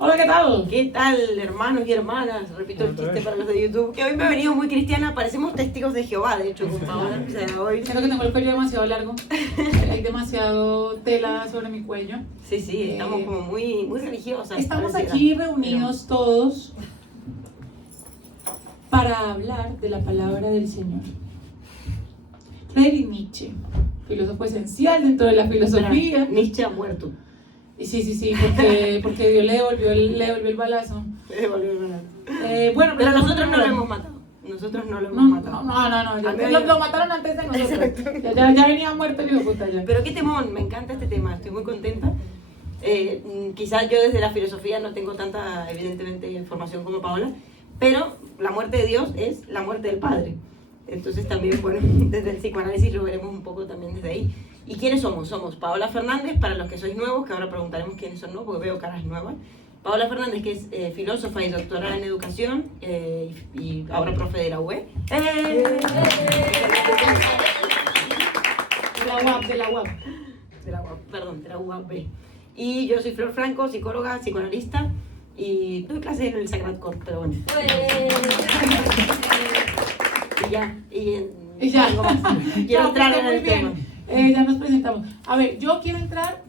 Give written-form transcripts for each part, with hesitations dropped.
Hola, ¿qué tal? ¿Qué tal, hermanos y hermanas? Repito el chiste para los de YouTube. Que hoy me he venido muy cristiana, parecemos testigos de Jehová, de hecho, con Paola. O sea, hoy... Creo que tengo el cuello demasiado largo. Hay demasiado tela sobre mi cuello. Sí, estamos como muy religiosas. Estamos aquí reunidos todos para hablar de la palabra del Señor. Friedrich Nietzsche, filósofo esencial dentro de la filosofía. Nietzsche ha muerto. Sí, porque Dios le devolvió el balazo. Le devolvió el balazo. Bueno, pero nosotros no lo hemos matado. Nosotros no lo hemos matado. No. Lo mataron antes de nosotros. Ya venía muerto el hijo de puta ya. Pero qué temón, me encanta este tema, estoy muy contenta. Quizás yo desde la filosofía no tengo tanta, evidentemente, información como Paola, pero la muerte de Dios es la muerte del Padre. Entonces también, bueno, desde el psicoanálisis lo veremos un poco también desde ahí. ¿Y quiénes somos? Somos Paola Fernández, para los que sois nuevos, que ahora preguntaremos quiénes son nuevos, porque veo caras nuevas. Paola Fernández, que es filósofa y doctora en educación, y ahora profe de la UE. De la UAP. Perdón, de la UAP. Y yo soy Flor Franco, psicóloga, psicoanalista, y doy clases en el Sagrat Cor, pero bueno. Y ya. Quiero entrar en el tema. Ya nos presentamos. A ver, yo quiero entrar.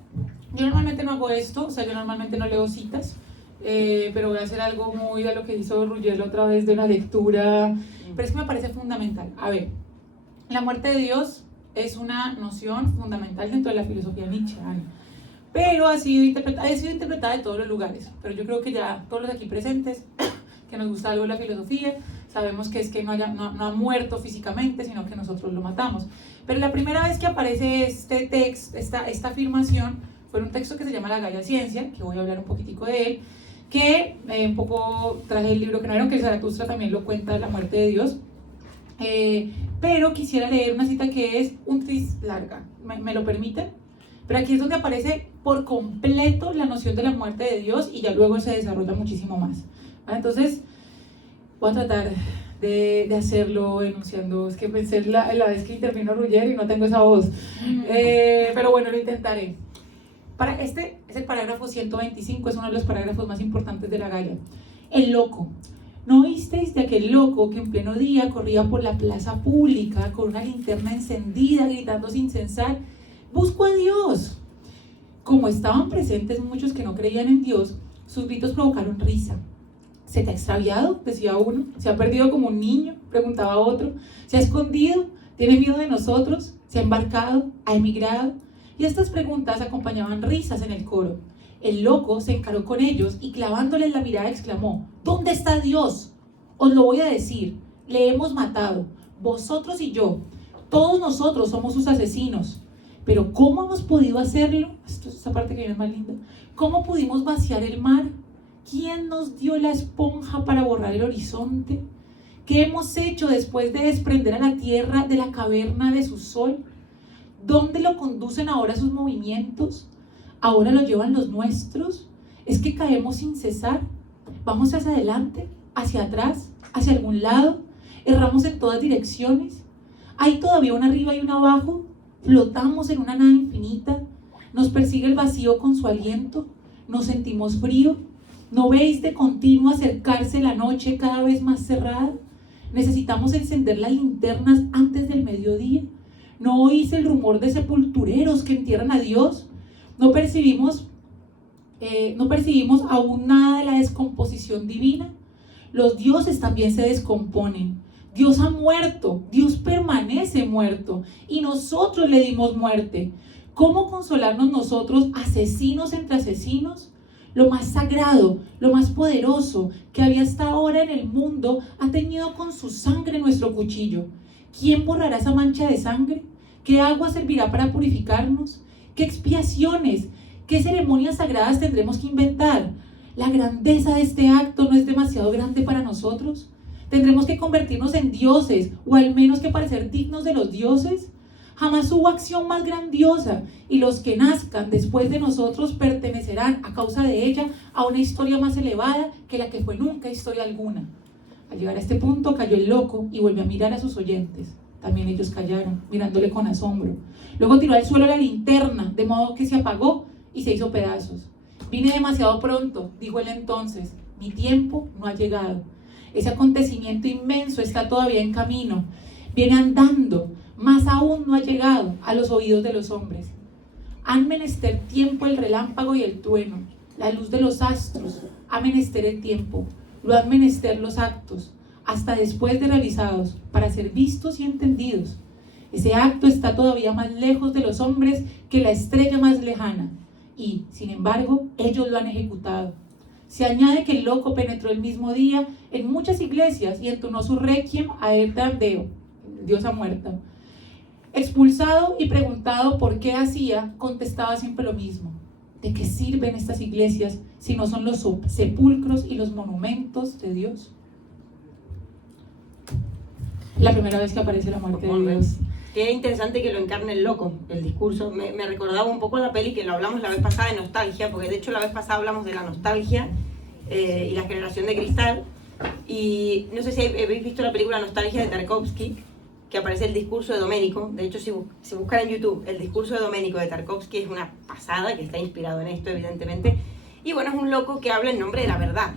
Yo normalmente no hago esto, o sea, yo normalmente no leo citas, pero voy a hacer algo muy de lo que hizo Ruggiero otra vez de una lectura, pero es que me parece fundamental. A ver, la muerte de Dios es una noción fundamental dentro de la filosofía nietzscheana, pero ha sido interpretada de todos los lugares. Pero yo creo que ya todos los aquí presentes, que nos gusta algo de la filosofía, sabemos que es que no ha muerto físicamente, sino que nosotros lo matamos. Pero la primera vez que aparece este texto, esta afirmación, fue un texto que se llama La Gaia Ciencia, que voy a hablar un poquitico de él, que un poco traje el libro que no vieron, que Zaratustra también lo cuenta de la muerte de Dios, pero quisiera leer una cita que es un tris larga, ¿me lo permiten? Pero aquí es donde aparece por completo la noción de la muerte de Dios y ya luego se desarrolla muchísimo más. ¿Vale? Entonces, voy a tratar de hacerlo enunciando. Es que pensé la vez que intervino Ruggiero y no tengo esa voz. Pero bueno, lo intentaré. Este es el parágrafo 125, es uno de los parágrafos más importantes de la Gaia. El loco. ¿No oísteis de aquel loco que en pleno día corría por la plaza pública con una linterna encendida, gritando sin cesar: «¡Busco a Dios!». Como estaban presentes muchos que no creían en Dios, sus gritos provocaron risa. «¿Se te ha extraviado?», decía uno. «¿Se ha perdido como un niño?», preguntaba otro. «¿Se ha escondido? ¿Tiene miedo de nosotros? ¿Se ha embarcado? ¿Ha emigrado?». Y estas preguntas acompañaban risas en el coro. El loco se encaró con ellos y clavándoles la mirada exclamó: «¿Dónde está Dios? Os lo voy a decir, le hemos matado, vosotros y yo, todos nosotros somos sus asesinos. Pero ¿cómo hemos podido hacerlo?». Esta parte que viene es más linda. «¿Cómo pudimos vaciar el mar? ¿Quién nos dio la esponja para borrar el horizonte? ¿Qué hemos hecho después de desprender a la tierra de la caverna de su sol? ¿Dónde lo conducen ahora sus movimientos? ¿Ahora lo llevan los nuestros? ¿Es que caemos sin cesar? ¿Vamos hacia adelante? ¿Hacia atrás? ¿Hacia algún lado? ¿Erramos en todas direcciones? ¿Hay todavía un arriba y un abajo? ¿Flotamos en una nave infinita? ¿Nos persigue el vacío con su aliento? ¿Nos sentimos frío? ¿No veis de continuo acercarse la noche cada vez más cerrada? ¿Necesitamos encender las linternas antes del mediodía? ¿No oís el rumor de sepultureros que entierran a Dios? ¿No percibimos aún nada de la descomposición divina? Los dioses también se descomponen. Dios ha muerto, Dios permanece muerto y nosotros le dimos muerte. ¿Cómo consolarnos nosotros, asesinos entre asesinos? Lo más sagrado, lo más poderoso que había hasta ahora en el mundo ha teñido con su sangre nuestro cuchillo. ¿Quién borrará esa mancha de sangre? ¿Qué agua servirá para purificarnos? ¿Qué expiaciones, qué ceremonias sagradas tendremos que inventar? ¿La grandeza de este acto no es demasiado grande para nosotros? ¿Tendremos que convertirnos en dioses o al menos que parecer dignos de los dioses? Jamás hubo acción más grandiosa y los que nazcan después de nosotros pertenecerán a causa de ella a una historia más elevada que la que fue nunca historia alguna. Al llegar a este punto cayó el loco y volvió a mirar a sus oyentes. También ellos callaron, mirándole con asombro. Luego tiró al suelo la linterna, de modo que se apagó y se hizo pedazos. Vine demasiado pronto, dijo él entonces, mi tiempo no ha llegado. Ese acontecimiento inmenso está todavía en camino, viene andando, más aún no ha llegado a los oídos de los hombres. Han menester tiempo el relámpago y el trueno, la luz de los astros, ha menester el tiempo, lo han menester los actos, hasta después de realizados, para ser vistos y entendidos. Ese acto está todavía más lejos de los hombres que la estrella más lejana, y, sin embargo, ellos lo han ejecutado. Se añade que el loco penetró el mismo día en muchas iglesias y entonó su requiem a Deo, diosa muerta. Expulsado y preguntado por qué hacía, contestaba siempre lo mismo. ¿De qué sirven estas iglesias si no son los sepulcros y los monumentos de Dios? La primera vez que aparece la muerte de Dios. Qué interesante que lo encarne el loco, el discurso. Me recordaba un poco la peli que lo hablamos la vez pasada de nostalgia, porque de hecho la vez pasada hablamos de la nostalgia y la generación de cristal. Y no sé si habéis visto la película Nostalgia de Tarkovsky, que aparece el discurso de Doménico. De hecho, si buscan en YouTube el discurso de Doménico de Tarkovsky, es una pasada, que está inspirado en esto, evidentemente. Y bueno, es un loco que habla en nombre de la verdad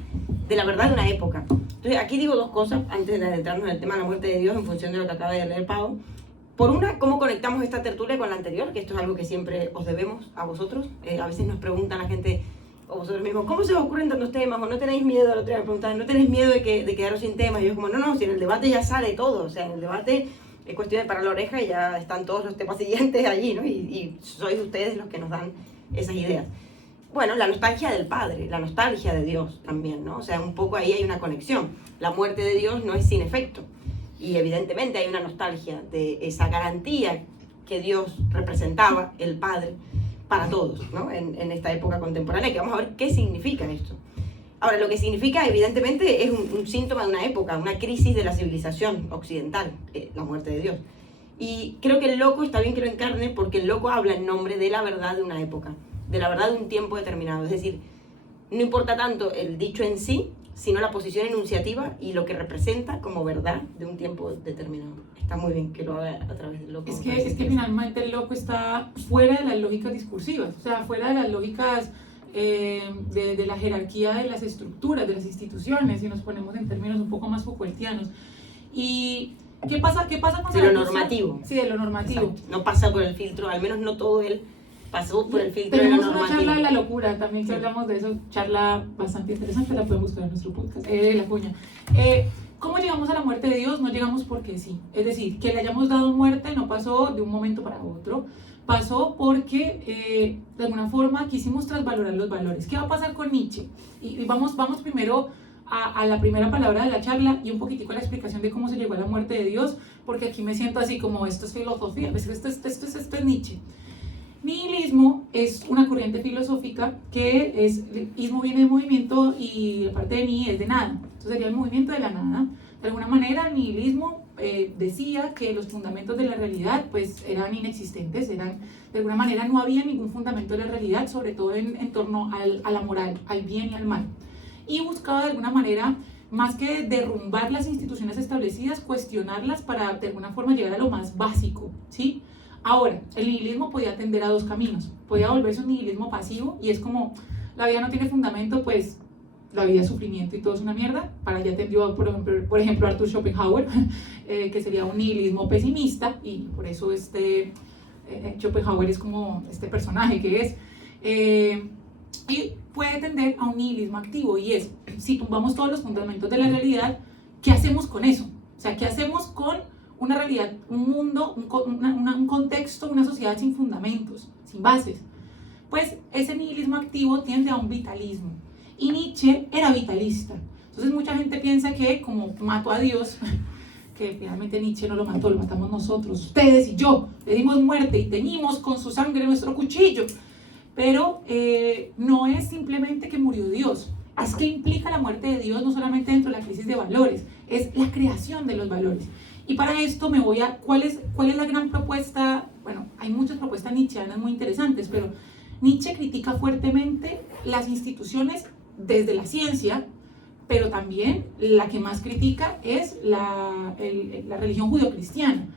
de una época. Entonces, aquí digo dos cosas antes de adentrarnos en el tema de la muerte de Dios, en función de lo que acaba de leer Pau. Por una, ¿cómo conectamos esta tertulia con la anterior? Que esto es algo que siempre os debemos a vosotros. A veces nos preguntan la gente, o vosotros mismos, ¿cómo se os ocurren tantos temas? ¿O no tenéis miedo? La otra vez me preguntaban, ¿no tenéis miedo de quedaros sin temas? Y yo como, no, si en el debate ya sale todo. O sea, en el debate es cuestión de parar la oreja y ya están todos los temas siguientes allí, ¿no? Y sois ustedes los que nos dan esas ideas. Bueno, la nostalgia del Padre, la nostalgia de Dios también, ¿no? O sea, un poco ahí hay una conexión. La muerte de Dios no es sin efecto. Y evidentemente hay una nostalgia de esa garantía que Dios representaba, el Padre, para todos, ¿no? En esta época contemporánea, que vamos a ver qué significa esto. Ahora, lo que significa, evidentemente, es un síntoma de una época, una crisis de la civilización occidental, la muerte de Dios. Y creo que el loco está bien que lo encarne, porque el loco habla en nombre de la verdad de una época, de la verdad de un tiempo determinado. Es decir, no importa tanto el dicho en sí, sino la posición enunciativa y lo que representa como verdad de un tiempo determinado. Está muy bien que lo haga a través del loco. Es que finalmente el loco está fuera de las lógicas discursivas, o sea, fuera de las lógicas de la jerarquía de las estructuras, de las instituciones, si nos ponemos en términos un poco más Foucaultianos. ¿Y qué pasa con de lo normativo? Sí, de lo normativo. Exacto. No pasa por el filtro, al menos no todo él pasó por el filtro de lo normativo. Tenemos una charla de la locura, también que hablamos de eso, charla bastante interesante, la pueden buscar en nuestro podcast, La Cuña. ¿Cómo llegamos a la muerte de Dios? No llegamos porque sí. Es decir, que le hayamos dado muerte no pasó de un momento para otro, pasó porque de alguna forma quisimos trasvalorar los valores. ¿Qué va a pasar con Nietzsche? Y vamos primero a la primera palabra de la charla y un poquitico a la explicación de cómo se llegó a la muerte de Dios, porque aquí me siento así como esto es filosofía, esto es Nietzsche. Nihilismo es una corriente filosófica que es, ismo viene de movimiento y la parte de ni es de nada, entonces sería el movimiento de la nada. De alguna manera el nihilismo decía que los fundamentos de la realidad pues eran inexistentes, de alguna manera no había ningún fundamento de la realidad, sobre todo en torno a la moral, al bien y al mal, y buscaba de alguna manera, más que derrumbar las instituciones establecidas, cuestionarlas para de alguna forma llegar a lo más básico, ¿sí? Ahora, el nihilismo podía tender a dos caminos. Podía volverse un nihilismo pasivo y es como, la vida no tiene fundamento, pues la vida es sufrimiento y todo es una mierda. Para allá tendió, por ejemplo, Arthur Schopenhauer, que sería un nihilismo pesimista, y por eso Schopenhauer es como este personaje que es. Y puede tender a un nihilismo activo, y es, si tumbamos todos los fundamentos de la realidad, ¿qué hacemos con eso? O sea, ¿qué hacemos con una realidad, un mundo, un contexto, una sociedad sin fundamentos, sin bases? Pues ese nihilismo activo tiende a un vitalismo, y Nietzsche era vitalista. Entonces mucha gente piensa que como mató a Dios, que finalmente Nietzsche no lo mató, lo matamos nosotros, ustedes y yo, le dimos muerte y teñimos con su sangre nuestro cuchillo, pero no es simplemente que murió Dios, es que implica la muerte de Dios no solamente dentro de la crisis de valores, es la creación de los valores. Y para esto me voy a, ¿cuál es la gran propuesta? Bueno, hay muchas propuestas nietzscheanas muy interesantes, pero Nietzsche critica fuertemente las instituciones desde la ciencia, pero también la que más critica es la religión judeocristiana.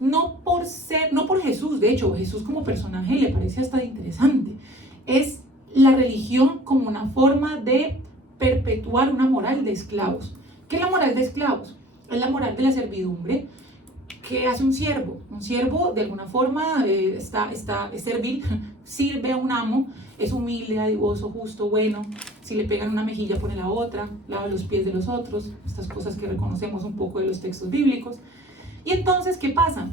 No por Jesús, de hecho, Jesús como personaje le parece hasta interesante, es la religión como una forma de perpetuar una moral de esclavos. ¿Qué es la moral de esclavos? Es la moral de la servidumbre. ¿Qué hace un siervo? Un siervo de alguna forma es servil, sirve a un amo, es humilde, dadivoso, justo, bueno. Si le pegan una mejilla pone la otra, lava los pies de los otros, estas cosas que reconocemos un poco de los textos bíblicos. Y entonces, ¿qué pasa?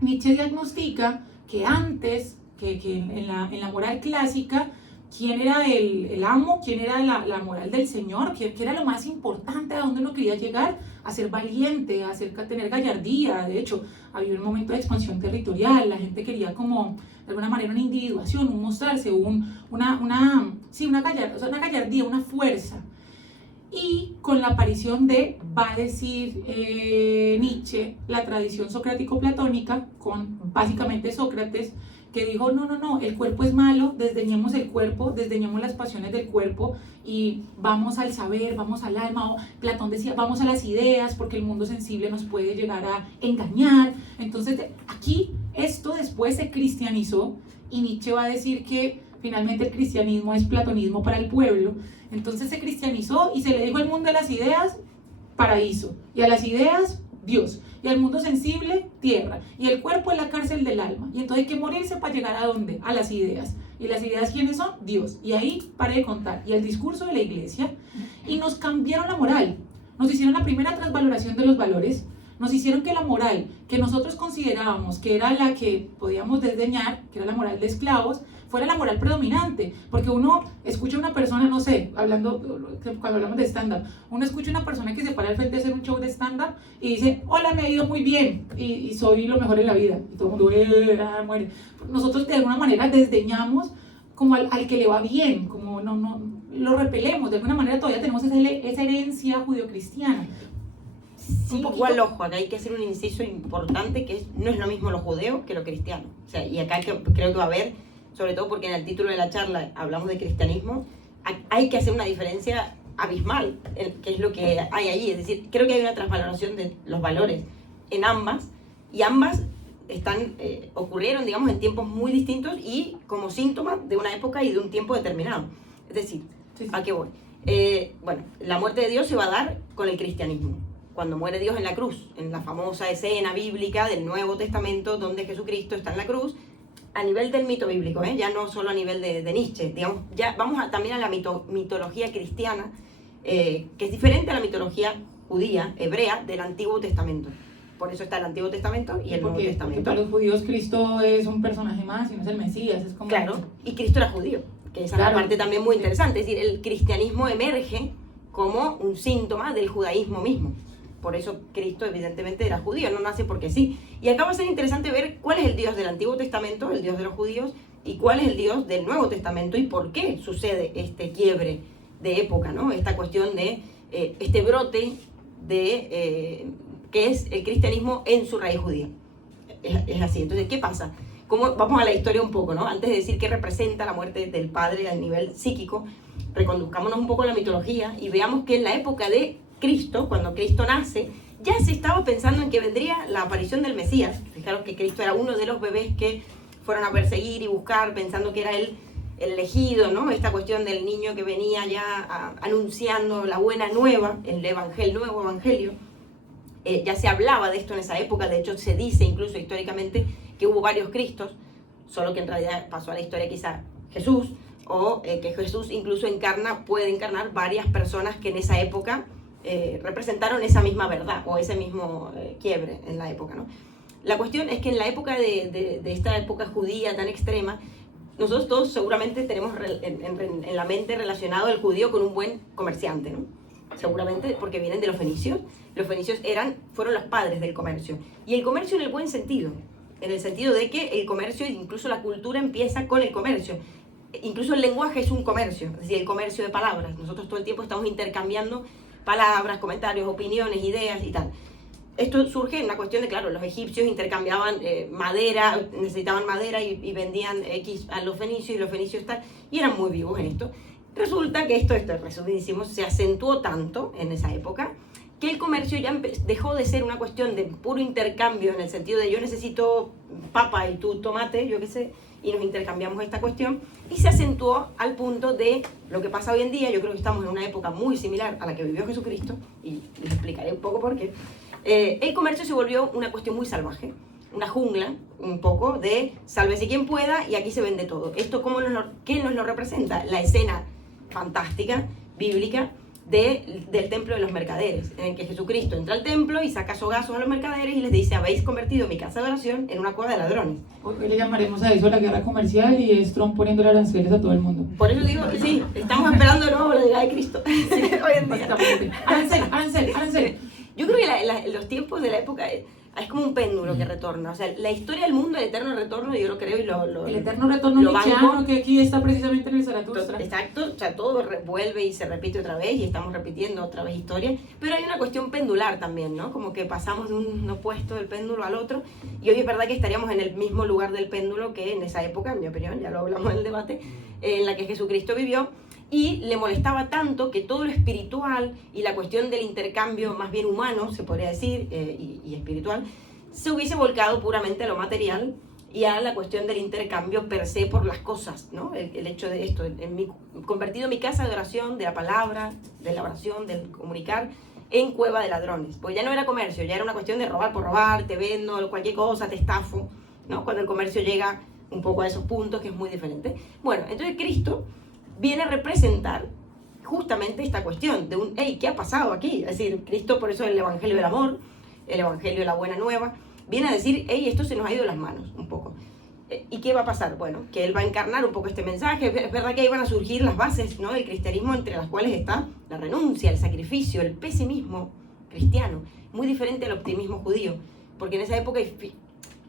Nietzsche diagnostica que antes, que en la moral clásica, ¿quién era el amo? ¿Quién era la moral del Señor? ¿Qué era lo más importante? ¿A dónde uno quería llegar? A ser valiente, a tener gallardía. De hecho, había un momento de expansión territorial, la gente quería como, de alguna manera, una individuación, un mostrarse, una gallardía, una fuerza. Y con la aparición de, va a decir Nietzsche, la tradición socrático-platónica, con básicamente Sócrates, que dijo, no, el cuerpo es malo, desdeñemos el cuerpo, desdeñemos las pasiones del cuerpo y vamos al saber, vamos al alma. Platón decía, vamos a las ideas, porque el mundo sensible nos puede llegar a engañar. Entonces, aquí esto después se cristianizó y Nietzsche va a decir que finalmente el cristianismo es platonismo para el pueblo. Entonces se cristianizó y se le dijo al mundo de las ideas, paraíso, y a las ideas, Dios, y al mundo sensible, tierra, y el cuerpo es la cárcel del alma, y entonces hay que morirse para llegar ¿a dónde? A las ideas, y las ideas ¿quiénes son? Dios, y ahí paré de contar, y el discurso de la iglesia, y nos cambiaron la moral, nos hicieron la primera transvaloración de los valores, nos hicieron que la moral que nosotros considerábamos que era la que podíamos desdeñar, que era la moral de esclavos, fuera la moral predominante, porque uno escucha a una persona, no sé, cuando hablamos de stand-up, uno escucha a una persona que se para al frente a hacer un show de stand-up y dice, hola, me ha ido muy bien, y soy lo mejor en la vida, y todo el mundo muere. Nosotros de alguna manera desdeñamos como al que le va bien, como no lo repelemos, de alguna manera todavía tenemos esa herencia judio-cristiana. Sí, igual, ojo, acá hay que hacer un inciso importante, que no es lo mismo lo judeo que lo cristiano. O sea, y acá creo que va a haber, sobre todo porque en el título de la charla hablamos de cristianismo, hay que hacer una diferencia abismal, que es lo que hay ahí. Es decir, creo que hay una transvaloración de los valores en ambas, y ambas ocurrieron, digamos, en tiempos muy distintos y como síntomas de una época y de un tiempo determinado. Es decir, sí. ¿A qué voy? Bueno, la muerte de Dios se va a dar con el cristianismo. Cuando muere Dios en la cruz, en la famosa escena bíblica del Nuevo Testamento, donde Jesucristo está en la cruz, a nivel del mito bíblico, ya no solo a nivel de Nietzsche, digamos, ya vamos también a la mitología cristiana, que es diferente a la mitología judía, hebrea, del Antiguo Testamento. Por eso está el Antiguo Testamento y el Nuevo Testamento. Porque para los judíos Cristo es un personaje más y no es el Mesías, es como... Claro, y Cristo era judío, que esa es la parte también muy interesante, es decir, el cristianismo emerge como un síntoma del judaísmo mismo. Por eso Cristo evidentemente era judío, no nace porque sí. Y acá va a ser interesante ver cuál es el Dios del Antiguo Testamento, el Dios de los judíos, y cuál es el Dios del Nuevo Testamento y por qué sucede este quiebre de época, ¿no? Esta cuestión de este brote de que es el cristianismo en su raíz judía. Es así. Entonces, ¿qué pasa? Vamos a la historia un poco, ¿no? Antes de decir qué representa la muerte del padre a nivel psíquico, reconduzcámonos un poco a la mitología y veamos que en la época de Cristo, cuando Cristo nace, ya se estaba pensando en que vendría la aparición del Mesías. Fijaros que Cristo era uno de los bebés que fueron a perseguir y buscar, pensando que era el elegido, ¿no? Esta cuestión del niño que venía ya anunciando la buena nueva, el nuevo evangelio. Ya se hablaba de esto en esa época, de hecho se dice incluso históricamente que hubo varios Cristos, solo que en realidad pasó a la historia quizá Jesús, o que Jesús incluso puede encarnar varias personas que en esa época representaron esa misma verdad o ese mismo quiebre en la época, ¿no? La cuestión es que en la época de esta época judía tan extrema, nosotros todos seguramente tenemos en la mente relacionado el judío con un buen comerciante, ¿no? Seguramente porque vienen de los fenicios. Los fenicios fueron los padres del comercio. Y el comercio en el buen sentido, en el sentido de que el comercio, incluso la cultura empieza con el comercio. Incluso el lenguaje es un comercio, es decir, el comercio de palabras. Nosotros todo el tiempo estamos intercambiando palabras, comentarios, opiniones, ideas y tal. Esto surge en una cuestión de, claro, los egipcios intercambiaban madera, necesitaban madera y vendían X a los fenicios y los fenicios tal, y eran muy vivos en esto. Resulta que esto resumidísimo, se acentuó tanto en esa época que el comercio ya dejó de ser una cuestión de puro intercambio en el sentido de yo necesito papa y tú tomate, yo qué sé, y nos intercambiamos esta cuestión, y se acentuó al punto de lo que pasa hoy en día. Yo creo que estamos en una época muy similar a la que vivió Jesucristo, y les explicaré un poco por qué. El comercio se volvió una cuestión muy salvaje, una jungla, un poco de sálvese quien pueda, y aquí se vende todo. ¿Esto qué nos lo representa? La escena fantástica, bíblica, del templo de los mercaderes, en el que Jesucristo entra al templo y saca sogazos a los mercaderes y les dice: habéis convertido mi casa de oración en una cueva de ladrones. Hoy le llamaremos a eso la guerra comercial, y es Trump poniendo aranceles a todo el mundo. Por eso digo, sí, estamos esperando de nuevo la llegada de Cristo. Sí, hoy en día. Arancel. Yo creo que los tiempos de la época es como un péndulo que retorna. O sea, la historia del mundo, el eterno retorno, yo lo creo y el eterno retorno nietzscheano, que aquí está precisamente en el Zaratustra. Exacto, o sea, todo vuelve y se repite otra vez, y estamos repitiendo otra vez historia. Pero hay una cuestión pendular también, ¿no? Como que pasamos de un opuesto del péndulo al otro, y hoy es verdad que estaríamos en el mismo lugar del péndulo que en esa época, en mi opinión, ya lo hablamos en el debate, en la que Jesucristo vivió. Y le molestaba tanto que todo lo espiritual y la cuestión del intercambio más bien humano, se podría decir, y espiritual, se hubiese volcado puramente a lo material y a la cuestión del intercambio per se por las cosas, ¿no? El hecho de esto, convertido mi casa de oración, de la palabra, de la oración, del comunicar, en cueva de ladrones. Pues ya no era comercio, ya era una cuestión de robar por robar, te vendo cualquier cosa, te estafo, ¿no? Cuando el comercio llega un poco a esos puntos, que es muy diferente. Bueno, entonces Cristo viene a representar justamente esta cuestión de hey, ¿qué ha pasado aquí? Es decir, Cristo, por eso el Evangelio del Amor, el Evangelio de la Buena Nueva, viene a decir: hey, esto se nos ha ido de las manos un poco. ¿Y qué va a pasar? Bueno, que Él va a encarnar un poco este mensaje. Es verdad que ahí van a surgir las bases, ¿no?, del cristianismo, entre las cuales está la renuncia, el sacrificio, el pesimismo cristiano, muy diferente al optimismo judío, porque en esa época,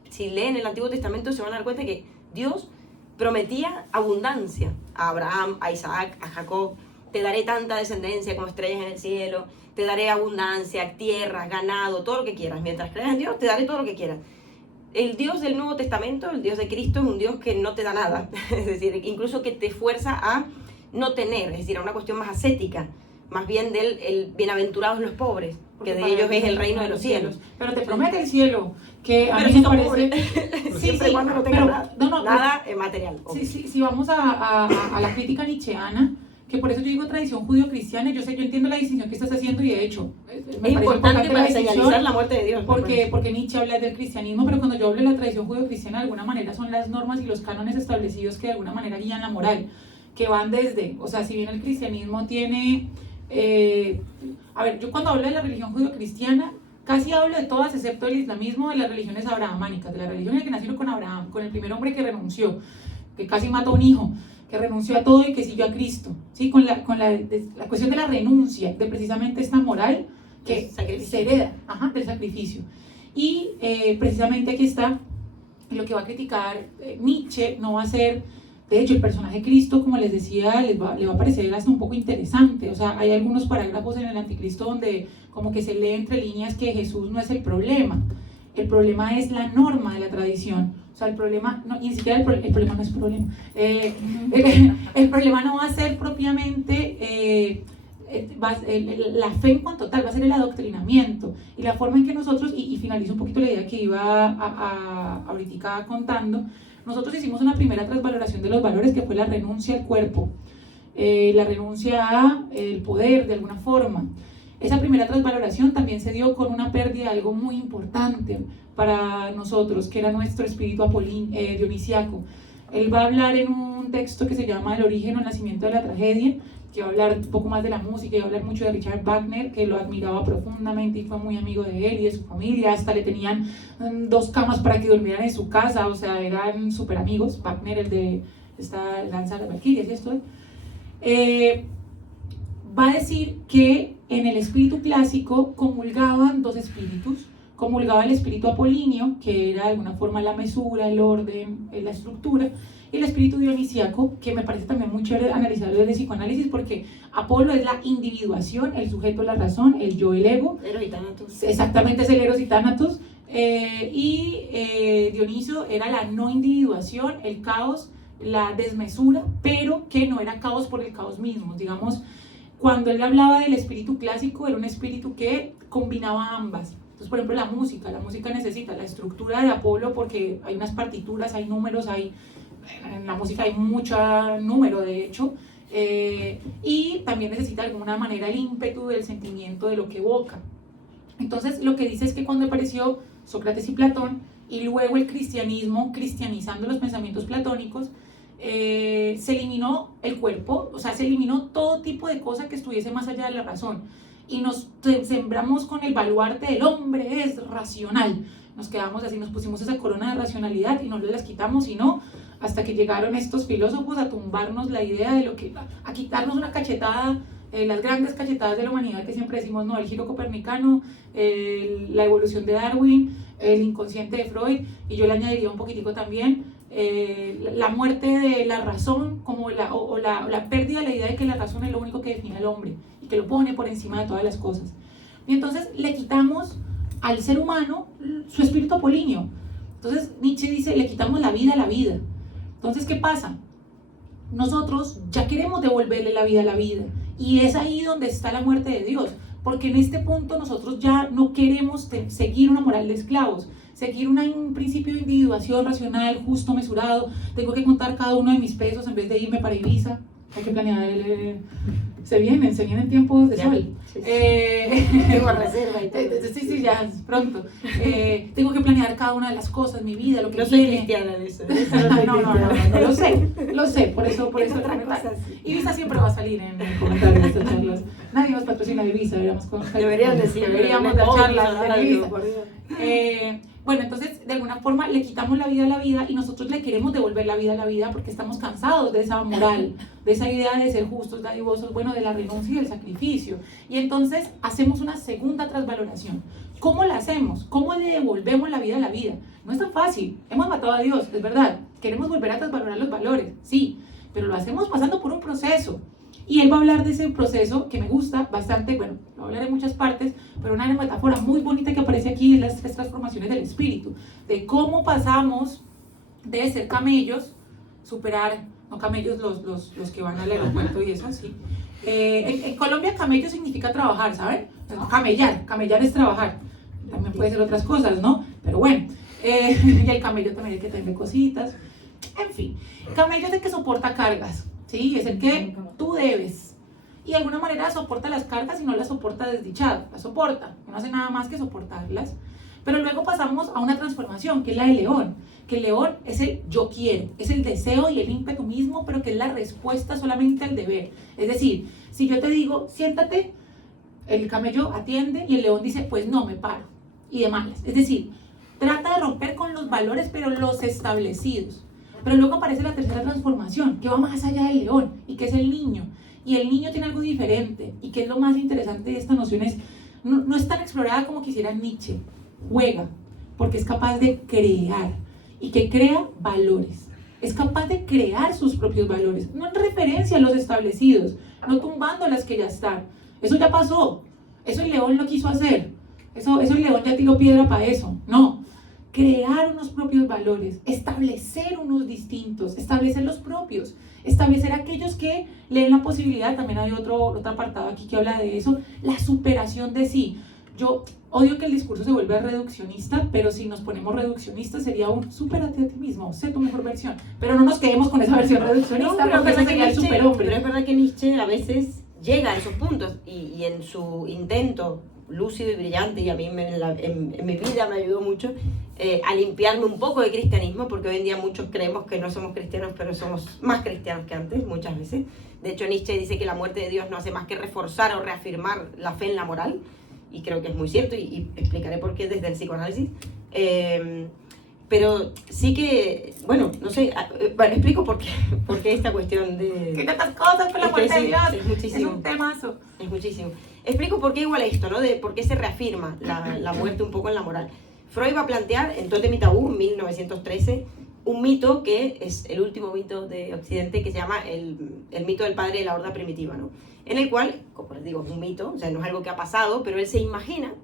si leen el Antiguo Testamento, se van a dar cuenta que Dios prometía abundancia a Abraham, a Isaac, a Jacob. Te daré tanta descendencia como estrellas en el cielo, te daré abundancia, tierras, ganado, todo lo que quieras. Mientras creas en Dios, te daré todo lo que quieras. El Dios del Nuevo Testamento, el Dios de Cristo, es un Dios que no te da nada, es decir, incluso que te fuerza a no tener, es decir, a una cuestión más ascética, más bien del bienaventurados los pobres, porque de ellos es el reino de los cielos. Pero te promete el cielo, que a pero mí si me parece... Pobre. Siempre y cuando no tenga nada material. Sí, vamos a la crítica nietzscheana, que por eso yo digo tradición judío-cristiana. Yo entiendo la distinción que estás haciendo, y de hecho me es importante para señalizar la muerte de Dios. Porque Nietzsche habla del cristianismo, pero cuando yo hablo de la tradición judío-cristiana, de alguna manera son las normas y los cánones establecidos que de alguna manera guían la moral, que van desde, o sea, si bien el cristianismo tiene... a ver, yo cuando hablo de la religión judío-cristiana, casi hablo de todas, excepto el islamismo, de las religiones abrahamánicas, de la religión en la que nacieron con Abraham, con el primer hombre que renunció, que casi mató a un hijo, que renunció a todo y que siguió a Cristo, ¿sí? Con la cuestión de la renuncia, de precisamente esta moral que se hereda, del sacrificio. Y precisamente aquí está lo que va a criticar Nietzsche. No va a ser, de hecho, el personaje Cristo, como les decía, le va a parecer hasta un poco interesante. O sea, hay algunos parágrafos en el Anticristo donde como que se lee entre líneas que Jesús no es el problema es la norma de la tradición. O sea, el problema, no, ni siquiera el problema no es problema. El problema no va a ser propiamente la fe en cuanto tal, va a ser el adoctrinamiento y la forma en que nosotros, y finalizo un poquito la idea que iba ahorita contando. Nosotros hicimos una primera transvaloración de los valores, que fue la renuncia al cuerpo, la renuncia al poder de alguna forma. Esa primera transvaloración también se dio con una pérdida de algo muy importante para nosotros, que era nuestro espíritu dionisiaco. Él va a hablar en un texto que se llama El origen o el nacimiento de la tragedia, que va a hablar un poco más de la música, y va a hablar mucho de Richard Wagner, que lo admiraba profundamente y fue muy amigo de él y de su familia. Hasta le tenían 2 camas para que durmieran en su casa, o sea, eran súper amigos. Wagner, el de esta Danza de las Valquirias y esto. Va a decir que en el espíritu clásico comulgaban 2 espíritus. Comulgaba el espíritu apolíneo, que era de alguna forma la mesura, el orden, la estructura, y el espíritu dionisíaco, que me parece también muy chévere analizarlo desde el psicoanálisis, porque Apolo es la individuación, el sujeto, la razón, el yo, el ego. Eros y Thanatos. Exactamente, es el Eros y Thanatos. Y Dioniso era la no individuación, el caos, la desmesura, pero que no era caos por el caos mismo. Digamos, cuando él hablaba del espíritu clásico, era un espíritu que combinaba ambas. Entonces, por ejemplo, la música necesita la estructura de Apolo, porque hay unas partituras, hay números, hay en la música hay mucho número, de hecho, y también necesita de alguna manera el ímpetu del sentimiento de lo que evoca. Entonces, lo que dice es que cuando apareció Sócrates y Platón, y luego el cristianismo, cristianizando los pensamientos platónicos, se eliminó el cuerpo, o sea, se eliminó todo tipo de cosa que estuviese más allá de la razón. Y nos sembramos con el baluarte del hombre es racional. Nos quedamos así, nos pusimos esa corona de racionalidad y no le las quitamos, sino hasta que llegaron estos filósofos a tumbarnos la idea de lo que, a quitarnos una cachetada, las grandes cachetadas de la humanidad que siempre decimos, no, el giro copernicano, la evolución de Darwin, el inconsciente de Freud, y yo le añadiría un poquitico también, la muerte de la razón, como la pérdida de la idea de que la razón es lo único que define al hombre y que lo pone por encima de todas las cosas. Y entonces le quitamos al ser humano su espíritu apolíneo. Entonces Nietzsche dice, le quitamos la vida a la vida. Entonces, ¿qué pasa? Nosotros ya queremos devolverle la vida a la vida, y es ahí donde está la muerte de Dios, porque en este punto nosotros ya no queremos seguir una moral de esclavos, seguir un principio de individuación racional, justo, mesurado. Tengo que contar cada uno de mis pesos en vez de irme para Ibiza. Hay que planear se vienen tiempos de sol. Sí, sí. Tengo reserva y todo. Sí, ya, pronto. Tengo que planear cada una de las cosas, mi vida, lo que no quiere. soy cristiana en eso. No, lo sé, por eso Ibiza siempre va a salir en el comentario de estas charlas. Nadie nos patrocina Ibiza, deberíamos dar charlas de Ibiza. Bueno, entonces de alguna forma le quitamos la vida a la vida y nosotros le queremos devolver la vida a la vida porque estamos cansados de esa moral, de esa idea de ser justos, dadivosos, bueno, de la renuncia y del sacrificio. Y entonces hacemos una segunda transvaloración. ¿Cómo la hacemos? ¿Cómo le devolvemos la vida a la vida? No es tan fácil. Hemos matado a Dios, es verdad. Queremos volver a transvalorar los valores, sí, pero lo hacemos pasando por un proceso. Y él va a hablar de ese proceso que me gusta bastante, bueno, lo voy a hablar en muchas partes, pero una metáfora muy bonita que aparece aquí es las 3 transformaciones del espíritu, de cómo pasamos de ser camellos, superar, no camellos los que van al aeropuerto y eso así. En Colombia camello significa trabajar, ¿saben? No, camellar es trabajar, también puede ser otras cosas, ¿no? Pero bueno, y el camello también hay que tener cositas, en fin, camello es el que soporta cargas. Sí, es el que tú debes. Y de alguna manera soporta las cargas y no las soporta desdichado. Las soporta, no hace nada más que soportarlas. Pero luego pasamos a una transformación, que es la del león. Que el león es el yo quiero, es el deseo y el ímpetu mismo, pero que es la respuesta solamente al deber. Es decir, si yo te digo, siéntate, el camello atiende y el león dice, pues no, me paro. Y de malas. Es decir, trata de romper con los valores, pero los establecidos. Pero luego aparece la tercera transformación, que va más allá del león, y que es el niño. Y el niño tiene algo diferente, y que es lo más interesante de esta noción, es no es tan explorada como quisiera Nietzsche. Juega, porque es capaz de crear, y que crea valores. Es capaz de crear sus propios valores, no en referencia a los establecidos, no tumbando las que ya están. Eso ya pasó, eso el león lo quiso hacer, eso el león ya tiró piedra para eso, no. Crear unos propios valores, establecer unos distintos, establecer los propios, establecer aquellos que le den la posibilidad, también hay otro apartado aquí que habla de eso, la superación de sí. Yo odio que el discurso se vuelva reduccionista, pero si nos ponemos reduccionistas sería un supérate a ti mismo, sé tu mejor versión, pero no nos quedemos con esa versión reduccionista, pero porque ese sería el superhombre. Pero es verdad que Nietzsche a veces llega a esos puntos y en su intento lúcido y brillante, y a mí en mi vida me ayudó mucho a limpiarme un poco de cristianismo, porque hoy en día muchos creemos que no somos cristianos, pero somos más cristianos que antes, muchas veces. De hecho, Nietzsche dice que la muerte de Dios no hace más que reforzar o reafirmar la fe en la moral, y creo que es muy cierto, y explicaré por qué desde el psicoanálisis. Pero sí que, bueno, no sé, bueno, explico por qué esta cuestión de... ¿Qué tantas cosas por la muerte de Dios? Es muchísimo. Es un temazo. Es muchísimo. Explico por qué igual esto, ¿no? De por qué se reafirma la muerte un poco en la moral. Freud va a plantear en Tótem y Tabú, en 1913, un mito que es el último mito de Occidente, que se llama el mito del padre de la horda primitiva, ¿no? En el cual, como les digo, es un mito, o sea, no es algo que ha pasado, pero él se imagina